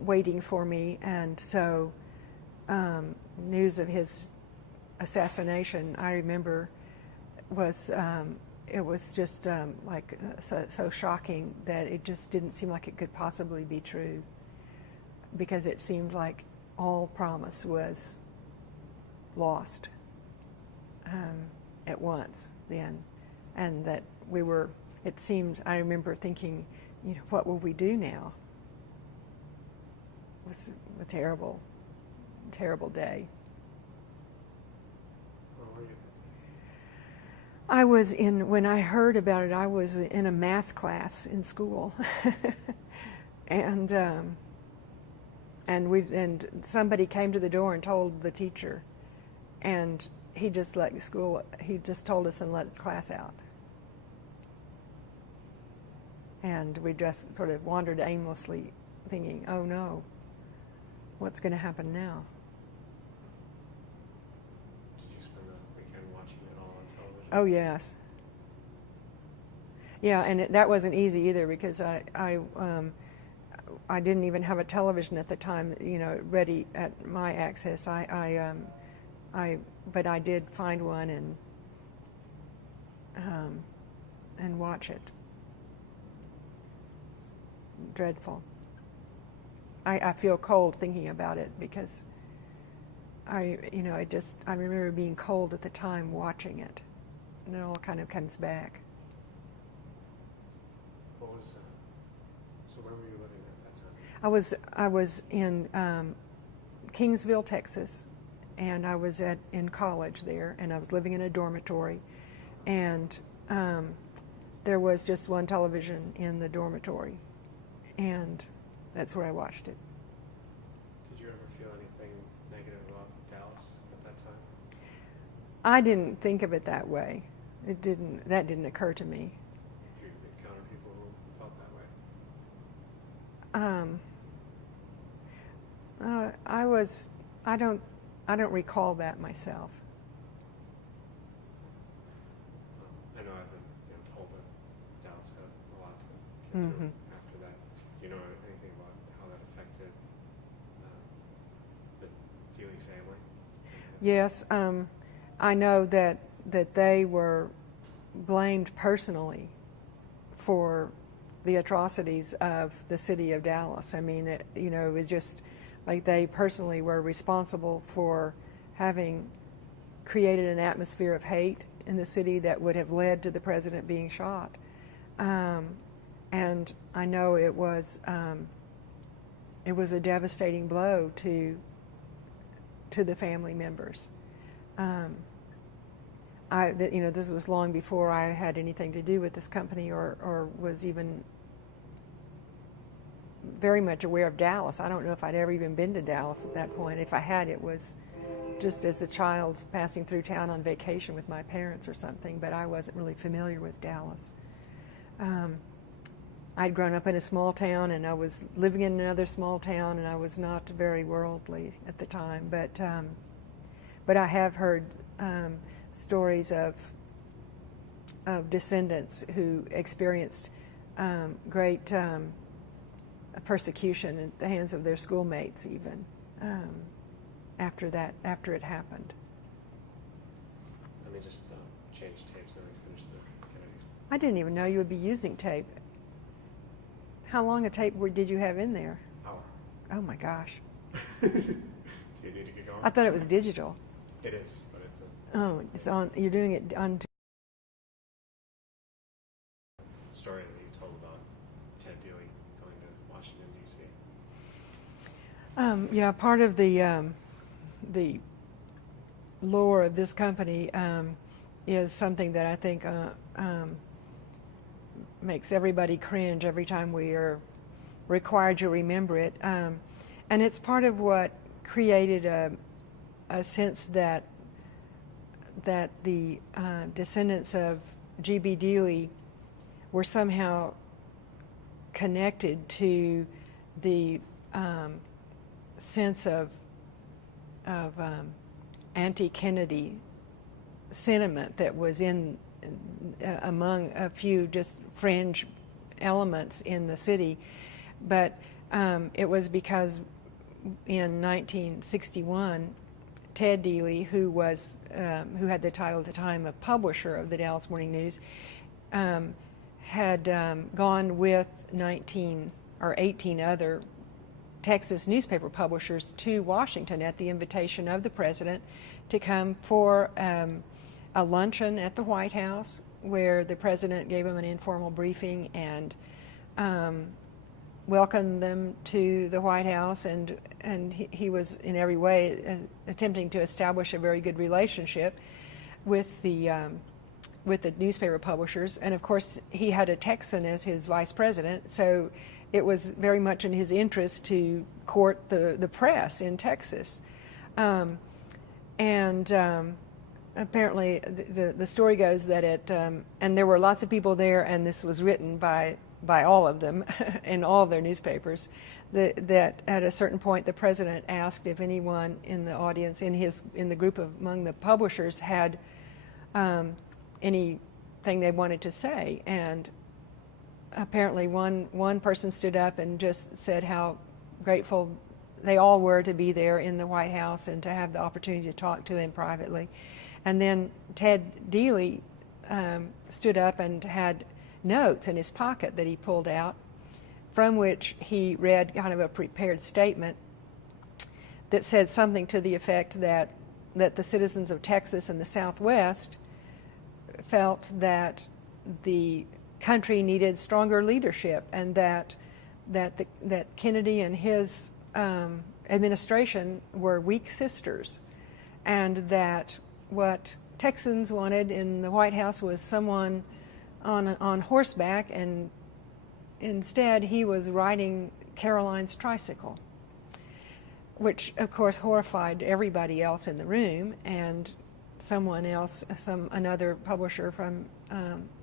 waiting for me. And so news of his assassination, I remember, was it was just so shocking that it just didn't seem like it could possibly be true, because it seemed like all promise was lost at once then, and that we were, it seemed, I remember thinking, what will we do now? It was a terrible, terrible day. Where were you that day? I was when I heard about it, I was in a math class in school. and somebody came to the door and told the teacher, and he just told us and let the class out. And we just sort of wandered aimlessly thinking, oh no, what's going to happen now? Did you spend the weekend watching it all on television? Oh yes. Yeah, and that wasn't easy either, because I didn't even have a television at the time, ready at my access. But I did find one and watch it. Dreadful. I feel cold thinking about it, because I remember being cold at the time watching it, and it all kind of comes back. What was so where were you living at that time? I was in Kingsville, Texas, and I was in college there, and I was living in a dormitory, and there was just one television in the dormitory, and that's where I watched it. Did you ever feel anything negative about Dallas at that time? I didn't think of it that way. That didn't occur to me. Did you encounter people who felt that way? I don't recall that myself. I know I've been told that Dallas had a lot to get through after that. Do you know anything about how that affected the Dealey family? Yes, I know that they were blamed personally for the atrocities of the city of Dallas. I mean, it was just like they personally were responsible for having created an atmosphere of hate in the city that would have led to the president being shot. And I know it was a devastating blow to the family members. This was long before I had anything to do with this company or was even very much aware of Dallas. I don't know if I'd ever even been to Dallas at that point. If I had, it was just as a child passing through town on vacation with my parents or something, but I wasn't really familiar with Dallas. I'd grown up in a small town, and I was living in another small town, and I was not very worldly at the time. But I have heard stories of descendants who experienced great persecution at the hands of their schoolmates, even after it happened. Let me just change tapes, then we finish the Kennedys. I didn't even know you would be using tape. How long a tape did you have in there? Hour. Oh my gosh. Do you need to get going? I thought it was digital. It is, but it's it's on. You're doing it on. Story that you told about Ted Dealey going to Washington, D.C. Yeah, part of the lore of this company is something that I think makes everybody cringe every time we are required to remember it. And it's part of what created a sense that the descendants of G.B. Dealey were somehow connected to the sense of anti-Kennedy sentiment that was among a few just fringe elements in the city. But it was because in 1961, Ted Dealey, who had the title at the time of publisher of the Dallas Morning News, had gone with 19 or 18 other Texas newspaper publishers to Washington at the invitation of the president to come for a luncheon at the White House, where the president gave them an informal briefing and welcomed them to the White House, and he was in every way attempting to establish a very good relationship with the newspaper publishers. And of course, he had a Texan as his vice president, so it was very much in his interest to court the press in Texas. Apparently, the story goes that and there were lots of people there, and this was written by all of them in all of their newspapers, that at a certain point the president asked if anyone in the audience, in the group among the publishers, had anything they wanted to say. And apparently one person stood up and just said how grateful they all were to be there in the White House and to have the opportunity to talk to him privately. And then Ted Dealey stood up and had notes in his pocket that he pulled out, from which he read kind of a prepared statement that said something to the effect that the citizens of Texas and the Southwest felt that the country needed stronger leadership, and that Kennedy and his administration were weak sisters, and that what Texans wanted in the White House was someone on horseback, and instead he was riding Caroline's tricycle, which of course horrified everybody else in the room. And someone else, another publisher from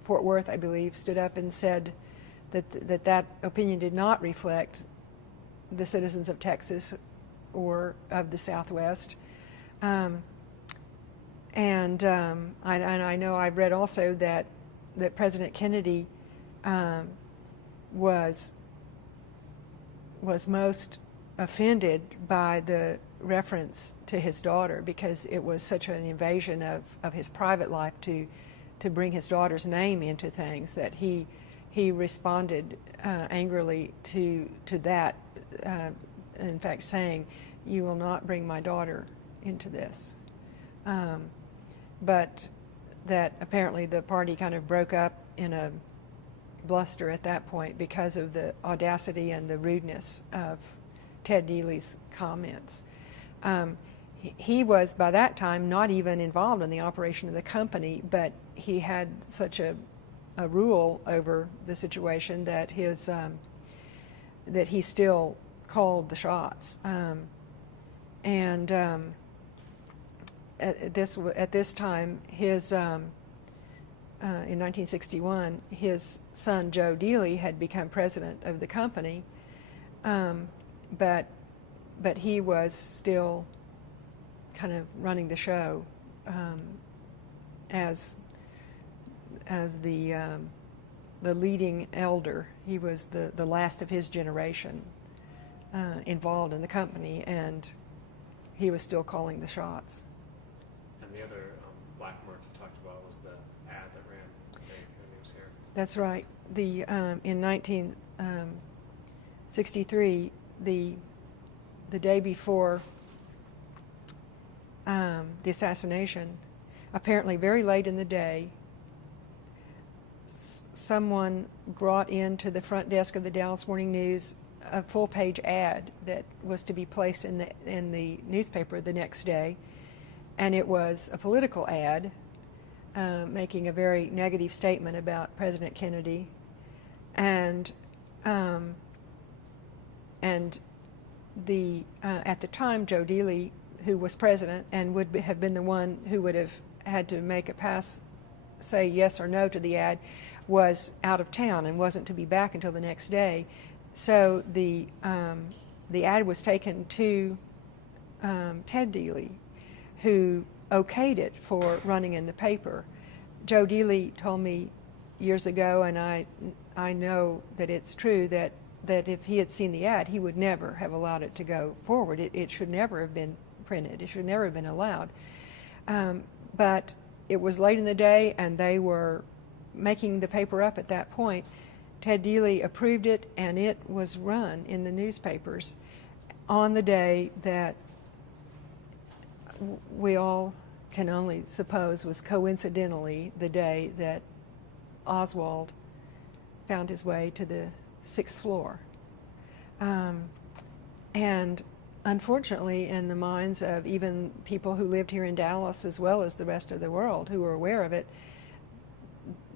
Fort Worth, I believe, stood up and said that opinion did not reflect the citizens of Texas or of the Southwest. And I know I've read also that President Kennedy was most offended by the reference to his daughter, because it was such an invasion of his private life to bring his daughter's name into things, that he responded angrily to that, in fact saying, "You will not bring my daughter into this." But that apparently the party kind of broke up in a bluster at that point because of the audacity and the rudeness of Ted Dealey's comments. He was, by that time, not even involved in the operation of the company, but he had such a rule over the situation that he still called the shots. At this time, his in 1961, his son Joe Dealey had become president of the company, but he was still kind of running the show as the leading elder. He was the last of his generation involved in the company, and he was still calling the shots. And the other black mark you talked about was the ad that ran in the news here. That's right. In 1963, the day before the assassination, apparently very late in the day, someone brought into the front desk of the Dallas Morning News a full-page ad that was to be placed in the newspaper the next day, and it was a political ad making a very negative statement about President Kennedy, and at the time, Joe Dealey, who was president and would have been the one who would have had to make a pass, say yes or no to the ad, was out of town and wasn't to be back until the next day. So the ad was taken to Ted Dealey, who okayed it for running in the paper. Joe Dealey told me years ago, and I know that it's true, that if he had seen the ad, he would never have allowed it to go forward. It should never have been printed. It should never have been allowed. But it was late in the day, and they were making the paper up at that point. Ted Dealey approved it, and it was run in the newspapers on the day that we all can only suppose was coincidentally the day that Oswald found his way to the 6th floor. And unfortunately, in the minds of even people who lived here in Dallas as well as the rest of the world who were aware of it,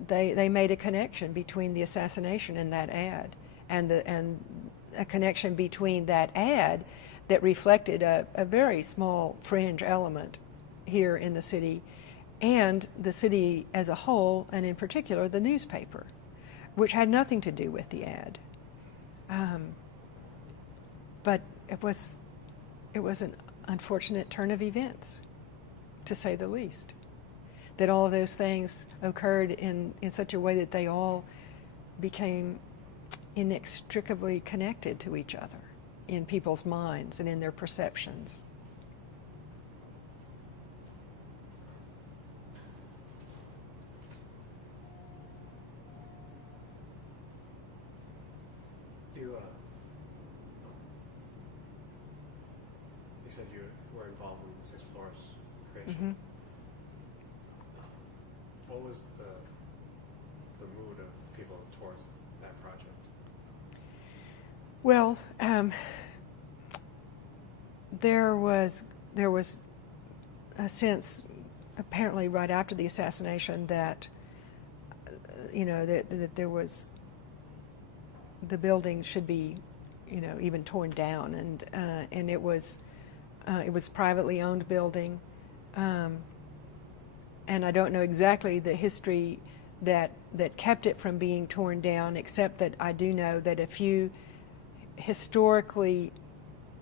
they made a connection between the assassination and that ad, and a connection between that ad that reflected a very small fringe element here in the city, and the city as a whole, and in particular the newspaper, which had nothing to do with the ad. But it was an unfortunate turn of events, to say the least, that all of those things occurred in such a way that they all became inextricably connected to each other in people's minds and in their perceptions. You said you were involved in the 6th floor's creation. Mm-hmm. What was the mood of people towards that project? Well, there was a sense, apparently right after the assassination, that that there was, the building should be, even torn down, and it was a privately owned building, and I don't know exactly the history that kept it from being torn down, except that I do know that a few historically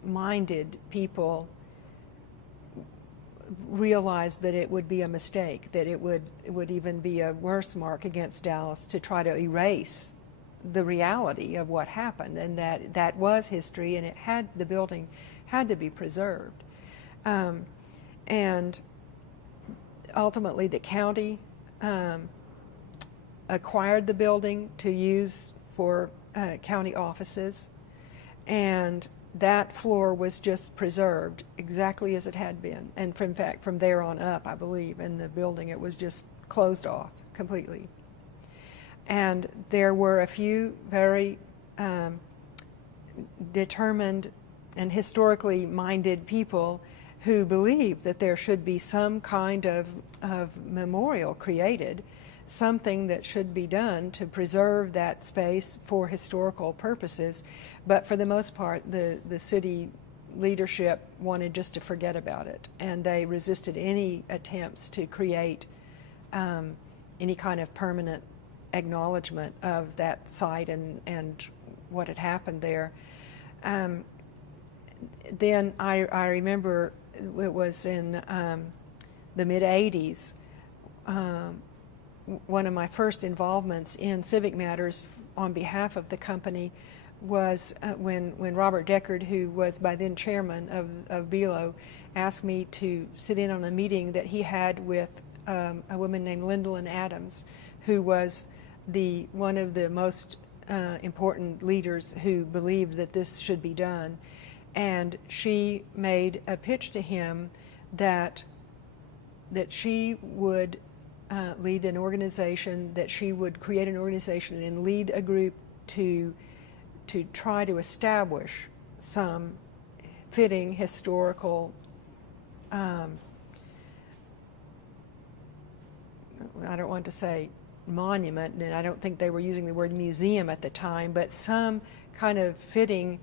minded people realized that it would be a mistake, that it would even be a worse mark against Dallas to try to erase the reality of what happened, and that was history, and the building had to be preserved. And ultimately the county acquired the building to use for county offices, and that floor was just preserved exactly as it had been. And in fact, from there on up, I believe, in the building, it was just closed off completely. And there were a few very determined and historically minded people who believed that there should be some kind of memorial created, something that should be done to preserve that space for historical purposes. But for the most part, the city leadership wanted just to forget about it, and they resisted any attempts to create any kind of permanent acknowledgement of that site and what had happened there. Then I remember it was in the mid-'80s, one of my first involvements in civic matters on behalf of the company was when Robert Deckard, who was by then chairman of BELO, asked me to sit in on a meeting that he had with a woman named Lyndalyn Adams, who was one of the most important leaders who believed that this should be done. And she made a pitch to him that she would lead an organization, that she would create an organization and lead a group to try to establish some fitting historical I don't want to say monument, and I don't think they were using the word museum at the time, but some kind of fitting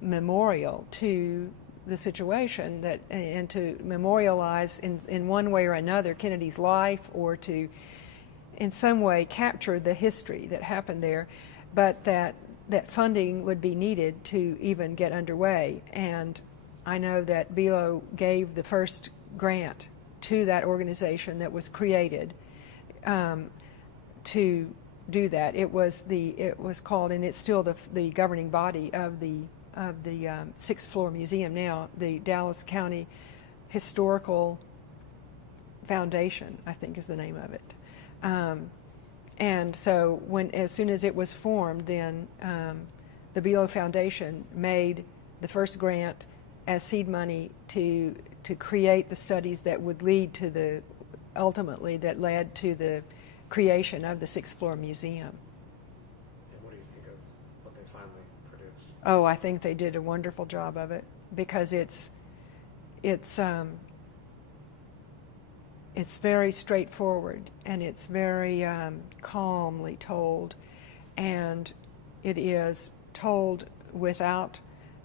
memorial to the situation, that and to memorialize in one way or another Kennedy's life, or to in some way capture the history that happened there, but that funding would be needed to even get underway. And I know that BELO gave the first grant to that organization that was created to do that. It was called, and it's still the governing body of the sixth floor museum now, the Dallas County Historical Foundation, I think is the name of it. And so as soon as it was formed, then the BELO Foundation made the first grant as seed money to create the studies that would lead to ultimately that led to the creation of the sixth floor museum. And what do you think of what they finally produced? Oh, I think they did a wonderful job of it, because it's very straightforward, and it's very calmly told, and it is told without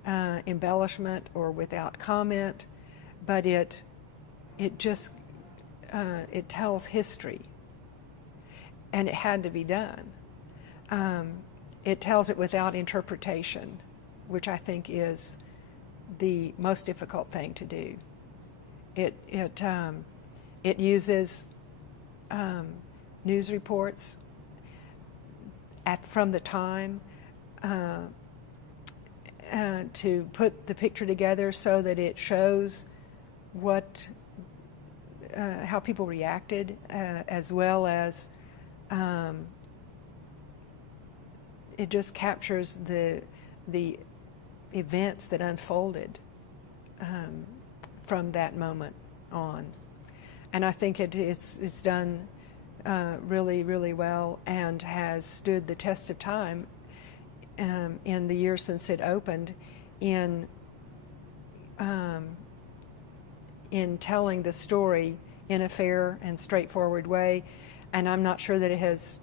embellishment or without comment, but it tells history, and it had to be done. It tells it without interpretation, which I think is the most difficult thing to do. It uses news reports from the time to put the picture together so that it shows how people reacted, as well as it just captures the events that unfolded from that moment on. And I think it's done really, really well, and has stood the test of time in the years since it opened in telling the story in a fair and straightforward way. And I'm not sure that it has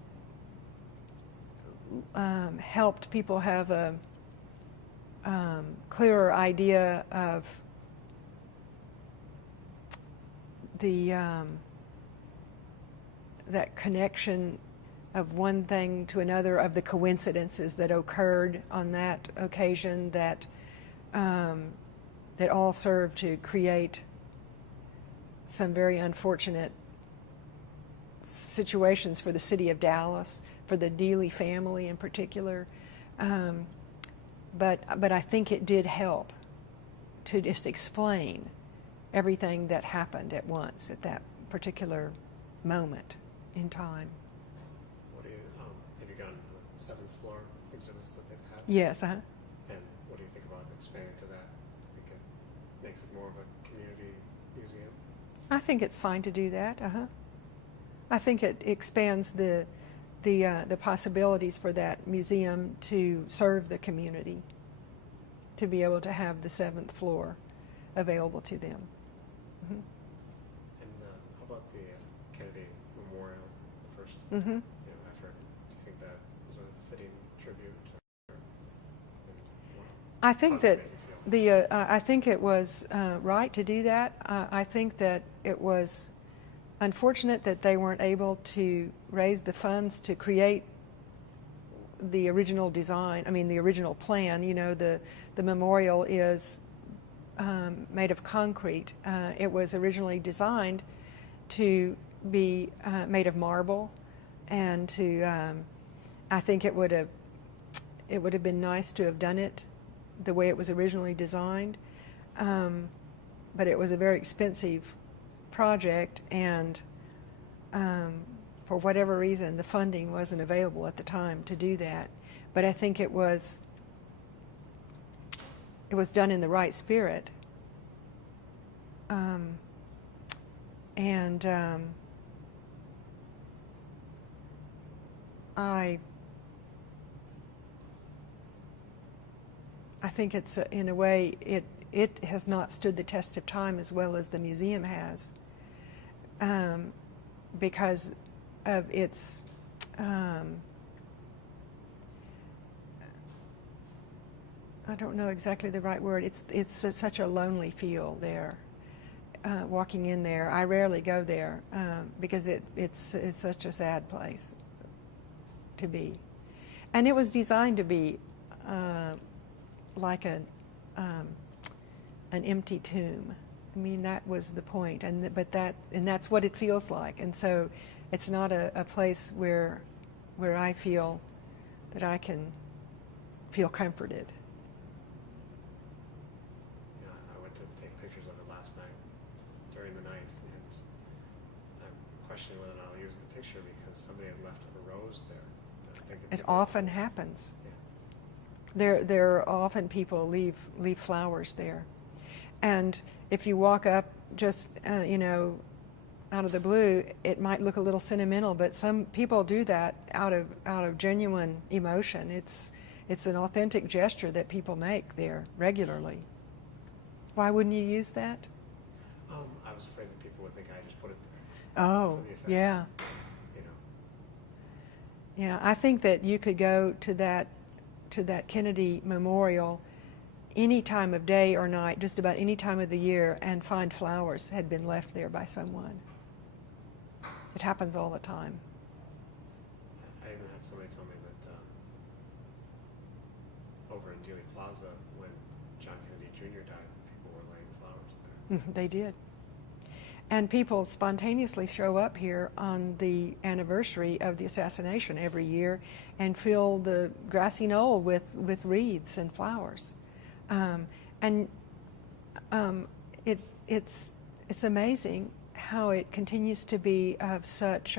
helped people have a clearer idea of that connection of one thing to another, of the coincidences that occurred on that occasion that that all served to create some very unfortunate situations for the city of Dallas, for the Dealey family in particular. But I think it did help to just explain everything that happened at once at that particular moment in time. What do you have you gone to the 7th floor exhibits that they've had? Yes. And what do you think about expanding to that? Do you think it makes it more of a community museum? I think it's fine to do that. I think it expands the possibilities for that museum to serve the community, to be able to have the 7th floor available to them. Mm-hmm. And how about the Kennedy Memorial, the first Mm-hmm. effort? Do you think that was a fitting tribute? I think that I think it was right to do that. I think that it was unfortunate that they weren't able to raise the funds to create the original design. I mean, the original plan. You know, the memorial is made of concrete. It was originally designed to be made of marble, and to I think it would have been nice to have done it the way it was originally designed, but it was a very expensive project, and for whatever reason the funding wasn't available at the time to do that. But I think it was done in the right spirit, and I think it's in a way it has not stood the test of time as well as the museum has, because of its I don't know exactly the right word. It's such a lonely feel there. Walking in there, I rarely go there because it's such a sad place to be, and it was designed to be like an empty tomb. I mean, that was the point, and that's what it feels like. And so, it's not a place where I feel that I can feel comforted. Yeah, I went to take pictures of it last night, during the night, and I'm questioning whether or not I'll use the picture because somebody had left a rose there. I think It often happens. Yeah. There are often people leave flowers there, and if you walk up just out of the blue, it might look a little sentimental, but some people do that out of genuine emotion. It's an authentic gesture that people make there regularly. Why wouldn't you use that? I was afraid that people would think I just put it there. Oh, For the effect, yeah. Yeah, I think that you could go to that Kennedy Memorial any time of day or night, just about any time of the year, and find flowers had been left there by someone. It happens all the time. I even had somebody tell me that over in Dealey Plaza, when John Kennedy Jr. died, people were laying flowers there. They did. And people spontaneously show up here on the anniversary of the assassination every year and fill the grassy knoll with wreaths and flowers. It's amazing how it continues to be of such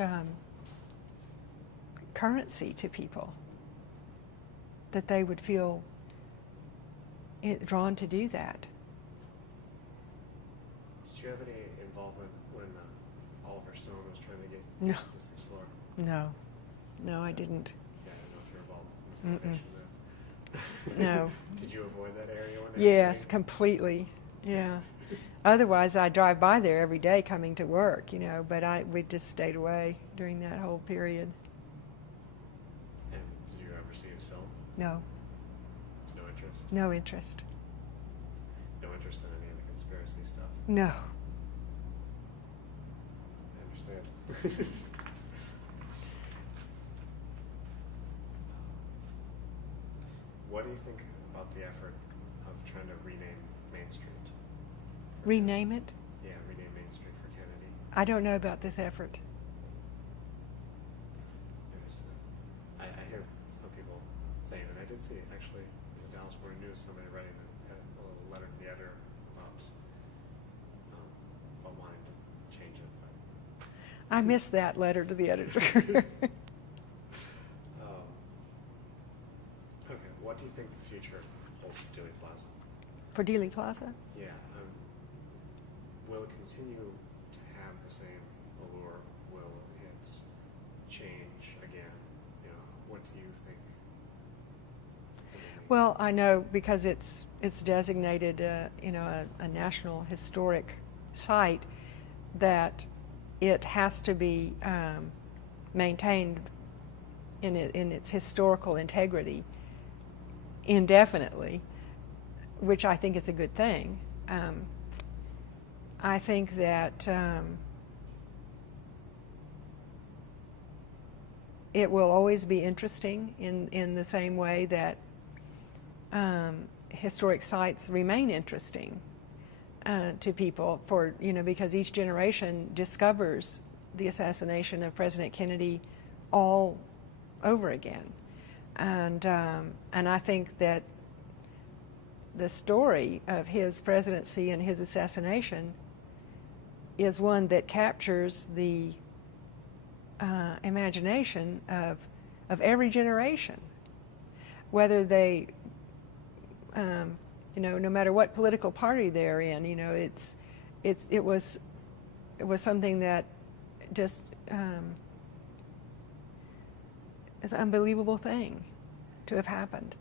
currency to people that they would feel drawn to do that. Did you have any involvement when Oliver Stone was trying to get No. to the 6th floor? No, I didn't. Yeah, I don't know if you're involved in the foundation then. No. Did you avoid that area when they were Yes, shooting? completely. Yeah. Otherwise, I drive by there every day coming to work, but we just stayed away during that whole period. And did you ever see his film? No, No interest? no interest. No interest in any of the conspiracy stuff? No. What do you think about the effort of trying to rename Main Street? Rename it? Yeah, rename Main Street for Kennedy. I don't know about this effort. I hear some people saying, and I did see actually in the Dallas Morning News somebody writing a little letter to the editor about wanting to change it. But I missed that letter to the editor. okay, what do you think the future holds for Dealey Plaza? For Dealey Plaza? Yeah, will it continue to have the same allure? Will it change again? You know, what do you think? Well, I know because it's designated, a national historic site, that it has to be maintained in its historical integrity indefinitely, which I think is a good thing. I think that it will always be interesting in the same way that historic sites remain interesting to people because each generation discovers the assassination of President Kennedy all over again. And I think that the story of his presidency and his assassination is one that captures the imagination of every generation, whether they, no matter what political party they're in. It was something that just is an unbelievable thing to have happened.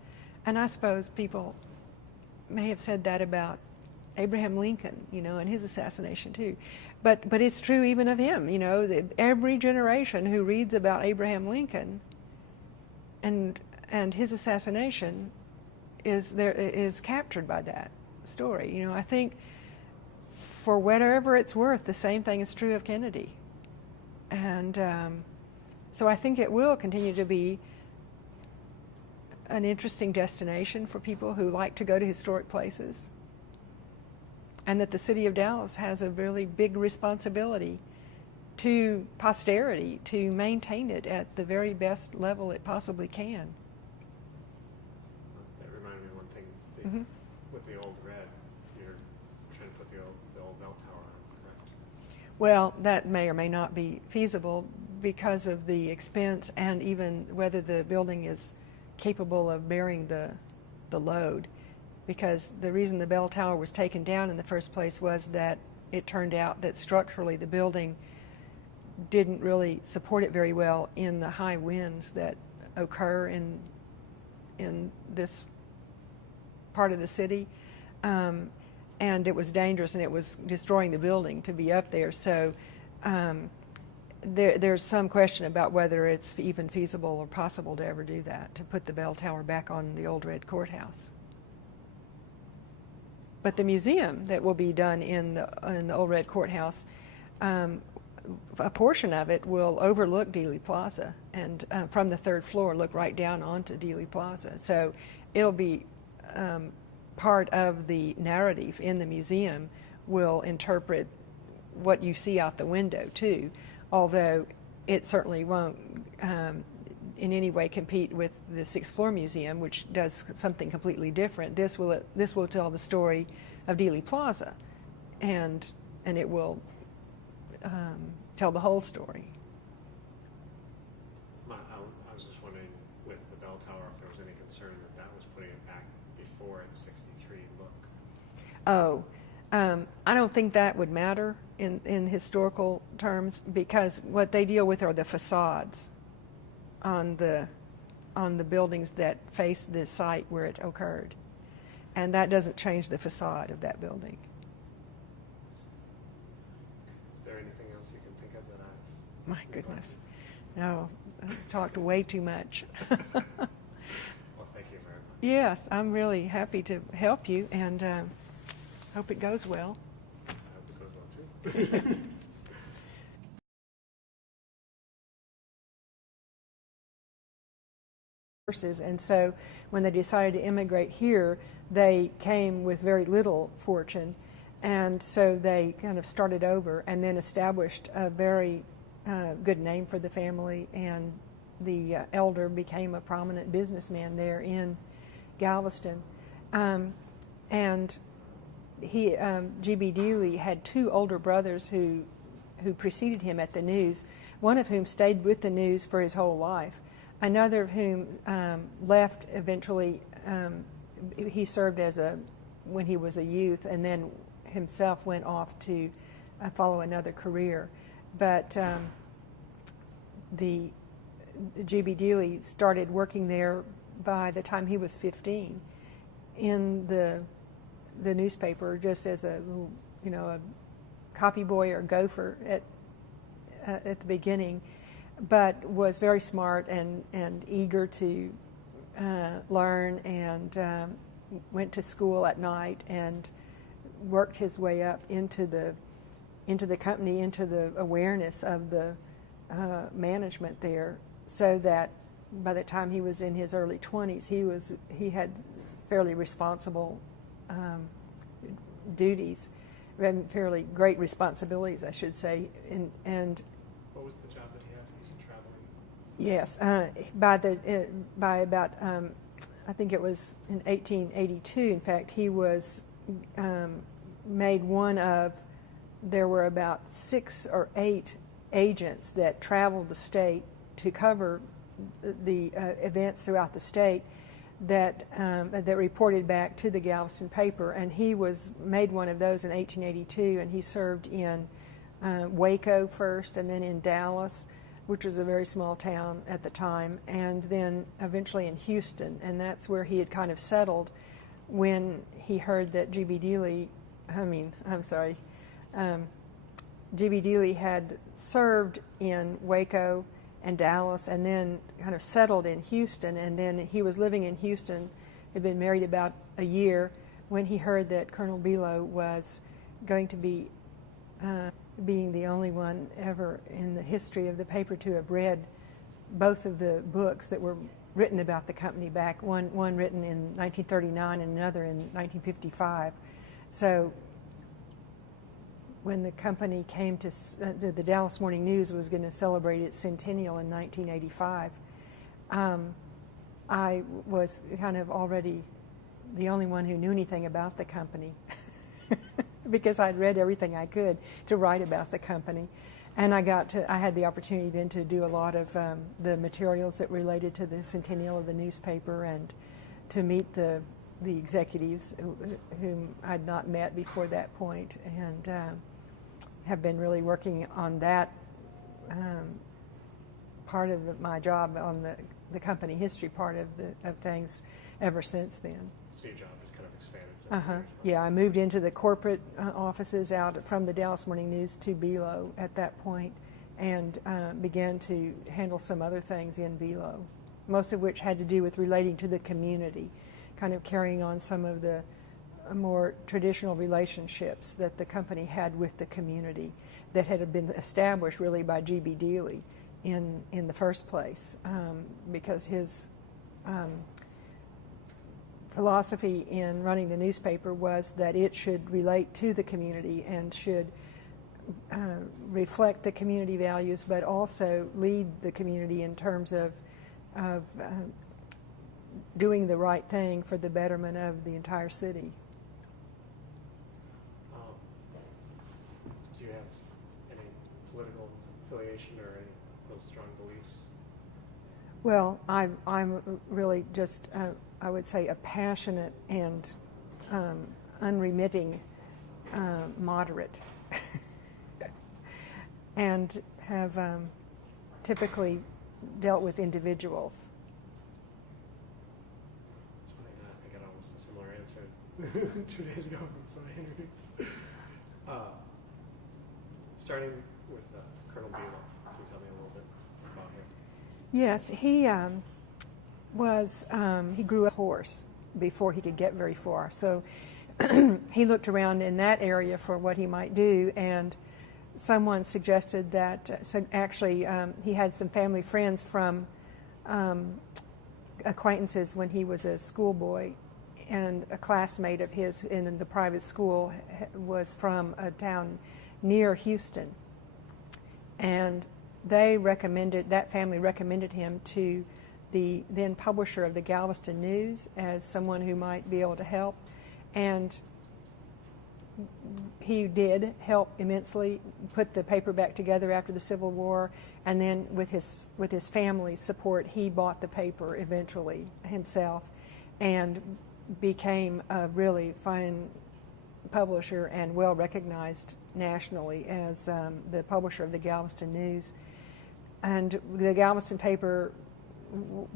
And I suppose people may have said that about Abraham Lincoln, and his assassination too. But it's true even of him, that every generation who reads about Abraham Lincoln and his assassination is captured by that story. I think for whatever it's worth, the same thing is true of Kennedy. And so I think it will continue to be an interesting destination for people who like to go to historic places, and that the city of Dallas has a really big responsibility to posterity to maintain it at the very best level it possibly can. That reminded me of one thing. With the old red, you're trying to put the old bell tower on, correct? Well, that may or may not be feasible because of the expense and even whether the building is capable of bearing the load. Because the reason the bell tower was taken down in the first place was that it turned out that structurally the building didn't really support it very well in the high winds that occur in this part of the city. And it was dangerous, and it was destroying the building to be up there. So there's some question about whether it's even feasible or possible to ever do that, to put the bell tower back on the old red courthouse. But the museum that will be done in the old red courthouse, a portion of it will overlook Dealey Plaza, and from the third floor look right down onto Dealey Plaza. So it'll be part of the narrative in the museum will interpret what you see out the window too, although it certainly won't in any way compete with the sixth floor museum, which does something completely different. This will tell the story of Dealey Plaza, and it will tell the whole story. I was just wondering, with the bell tower, if there was any concern that was putting it back before its 63 look. Oh, I don't think that would matter in historical terms, because what they deal with are the facades on the buildings that face the site where it occurred, and that doesn't change the facade of that building. Is there anything else you can think of that I've My goodness, no, I've talked way too much. Well, thank you very much. Yes, I'm really happy to help you, and hope it goes well. I hope it goes well too. sources. And so when they decided to immigrate here, they came with very little fortune. And so they kind of started over and then established a very good name for the family. And the elder became a prominent businessman there in Galveston. And he, G.B. Dealey, had two older brothers who preceded him at the News, one of whom stayed with the News for his whole life. Another of whom left eventually. He served when he was a youth, and then himself went off to follow another career. But the G.B. Dealey started working there by the time he was 15 in the newspaper, just as a copy boy or gopher at the beginning, but was very smart and eager to learn, and went to school at night and worked his way up into the company, into the awareness of the management there, so that by the time he was in his early 20s, he had fairly responsible duties, and fairly great responsibilities, I should say. And what was the job that he had? Was he traveling? Yes, by about I think it was in 1882. In fact, he was made one of. There were about 6 or 8 agents that traveled the state to cover the events throughout the state that reported back to the Galveston paper, and he was made one of those in 1882, and he served in Waco first, and then in Dallas, which was a very small town at the time, and then eventually in Houston, and that's where he had kind of settled when he heard that G.B. Dealey had served in Waco and Dallas, and then kind of settled in Houston, and then he was living in Houston, had been married about a year, when he heard that Colonel Below was going to be being the only one ever in the history of the paper to have read both of the books that were written about the company back, one written in 1939 and another in 1955. So when the company came to the Dallas Morning News was going to celebrate its centennial in 1985, I was kind of already the only one who knew anything about the company because I'd read everything I could to write about the company. And I had the opportunity then to do a lot of the materials that related to the centennial of the newspaper, and to meet the executives whom I'd not met before that point, and have been really working on that part of my job, on the company history part of things ever since then. So your job has kind of expanded. Yeah, I moved into the corporate offices out from the Dallas Morning News to Below at that point, and began to handle some other things in Below, most of which had to do with relating to the community, kind of carrying on some of the more traditional relationships that the company had with the community that had been established really by G.B. Dealey in the first place, because his philosophy in running the newspaper was that it should relate to the community and should reflect the community values, but also lead the community in terms of doing the right thing for the betterment of the entire city. Do you have any political affiliation or any real strong beliefs? Well, I'm really just, I would say, a passionate and unremitting moderate, and have typically dealt with individuals. It's funny, I got almost a similar answer 2 days ago from somebody interviewed. Starting with Colonel Below, can you tell me a little bit about him? Yes, he grew a horse before he could get very far. So he looked around in that area for what he might do, and someone suggested that, he had some family friends from acquaintances when he was a schoolboy, and a classmate of his in the private school was from a town near Houston, and that family recommended him to the then publisher of the Galveston News as someone who might be able to help, and he did help immensely, put the paper back together after the Civil War, and then with his family's support, he bought the paper eventually himself, and became a really fine publisher and well recognized nationally as the publisher of the Galveston News. And the Galveston paper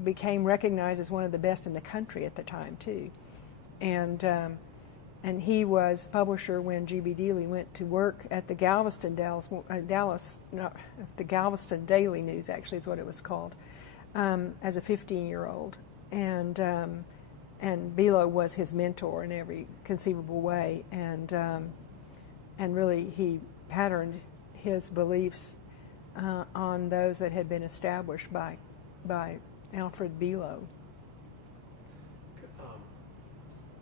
became recognized as one of the best in the country at the time too. And he was publisher when G.B. Dealey went to work at the Galveston the Galveston Daily News, actually is what it was called, as a 15-year-old. And Bealow was his mentor in every conceivable way, and really he patterned his beliefs on those that had been established by Alfred Bealow.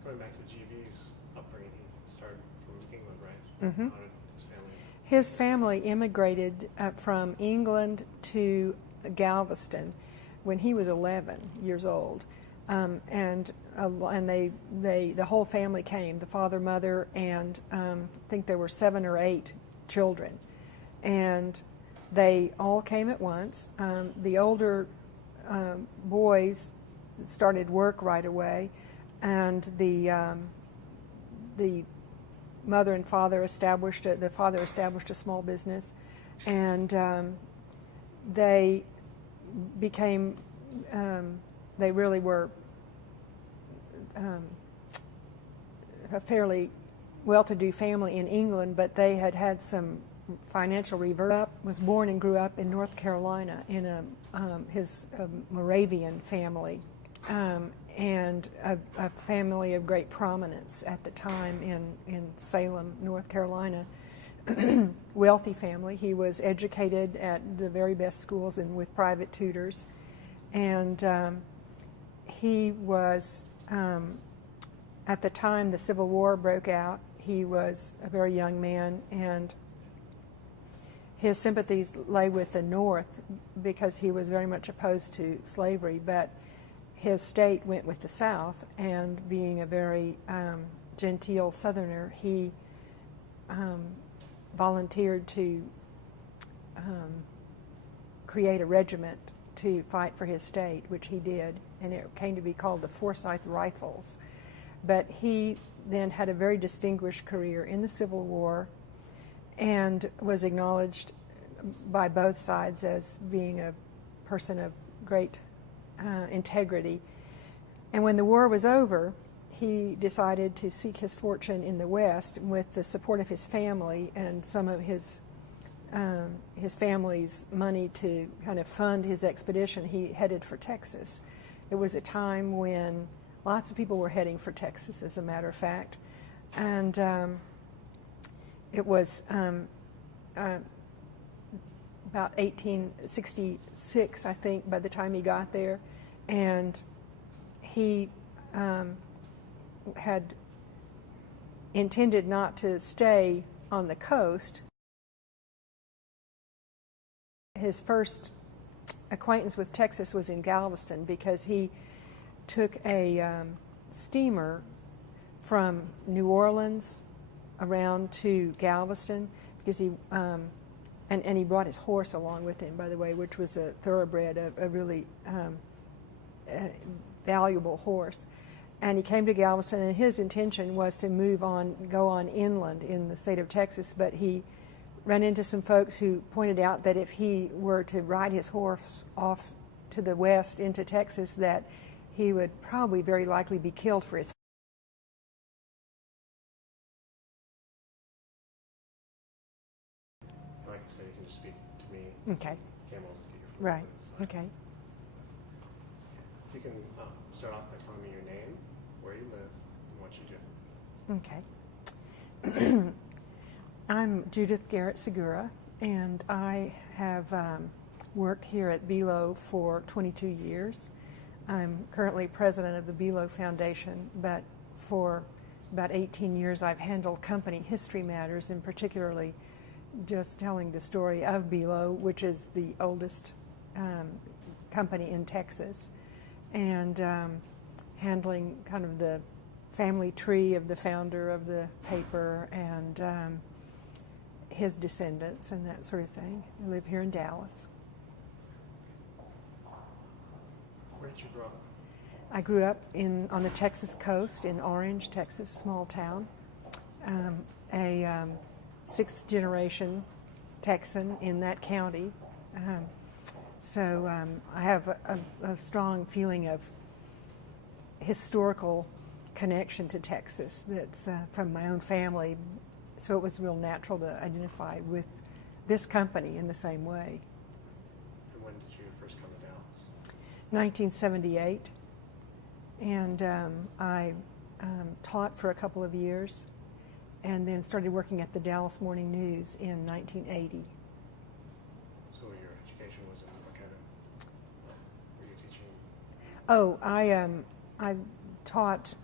Going back to G.B.'s upbringing, he started from England, right? Mm-hmm. How did his family? His family immigrated from England to Galveston when he was 11 years old, and the whole family came. The father, mother, and I think there were 7 or 8 children, and they all came at once. The older boys started work right away, and the mother and father established a small business, and they became they really were a fairly well-to-do family in England, but they had had some financial reverse. Was born and grew up in North Carolina in his Moravian family, and a family of great prominence at the time in Salem, North Carolina. Wealthy family. He was educated at the very best schools and with private tutors, and he was at the time the Civil War broke out. He was a very young man, and his sympathies lay with the North because he was very much opposed to slavery, but his state went with the South, and being a very genteel Southerner, he volunteered to create a regiment to fight for his state, which he did, and it came to be called the Forsyth Rifles. But he then had a very distinguished career in the Civil War and was acknowledged by both sides as being a person of great integrity. And when the war was over, he decided to seek his fortune in the West with the support of his family and some of his family's money to kind of fund his expedition. He headed for Texas. It was a time when lots of people were heading for Texas, as a matter of fact. And it was about 1866, I think, by the time he got there. And he had intended not to stay on the coast. His first acquaintance with Texas was in Galveston because he took a steamer from New Orleans around to Galveston because he and he brought his horse along with him, by the way, which was a thoroughbred, a really valuable horse. And he came to Galveston, and his intention was to go on inland in the state of Texas, but he ran into some folks who pointed out that if he were to ride his horse off to the west into Texas, that he would probably very likely be killed for his. Like I said, you can just speak to me. Okay. Cam will get your phone. Right. Okay. If you can start off by telling me your name, where you live, and what you do. Okay. I'm Judith Segura, and I have worked here at Bealow for 22 years. I'm currently president of the Bealo Foundation, but for about 18 years I've handled company history matters, and particularly just telling the story of Bealo, which is the oldest company in Texas, and handling kind of the family tree of the founder of the paper and his descendants and that sort of thing. I live here in Dallas. Where did you grow up? I grew up on the Texas coast in Orange, Texas, small town. A sixth generation Texan in that county. So I have a strong feeling of historical connection to Texas that's from my own family. So it was real natural to identify with this company in the same way. And when did you first come to Dallas? 1978. And I taught for a couple of years and then started working at the Dallas Morning News in 1980. So your education was in what kind of, were you teaching? Oh, I taught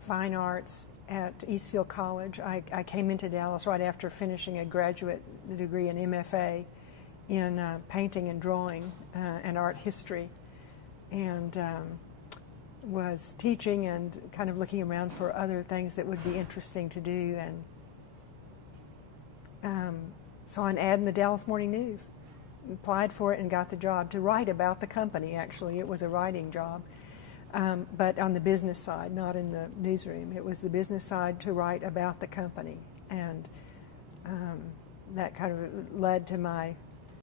fine arts at Eastfield College. I came into Dallas right after finishing a graduate degree in MFA in painting and drawing and art history, and was teaching and kind of looking around for other things that would be interesting to do, and saw an ad in the Dallas Morning News, applied for it and got the job to write about the company. Actually, it was a writing job, but on the business side, not in the newsroom. It was the business side to write about the company, and that kind of led to my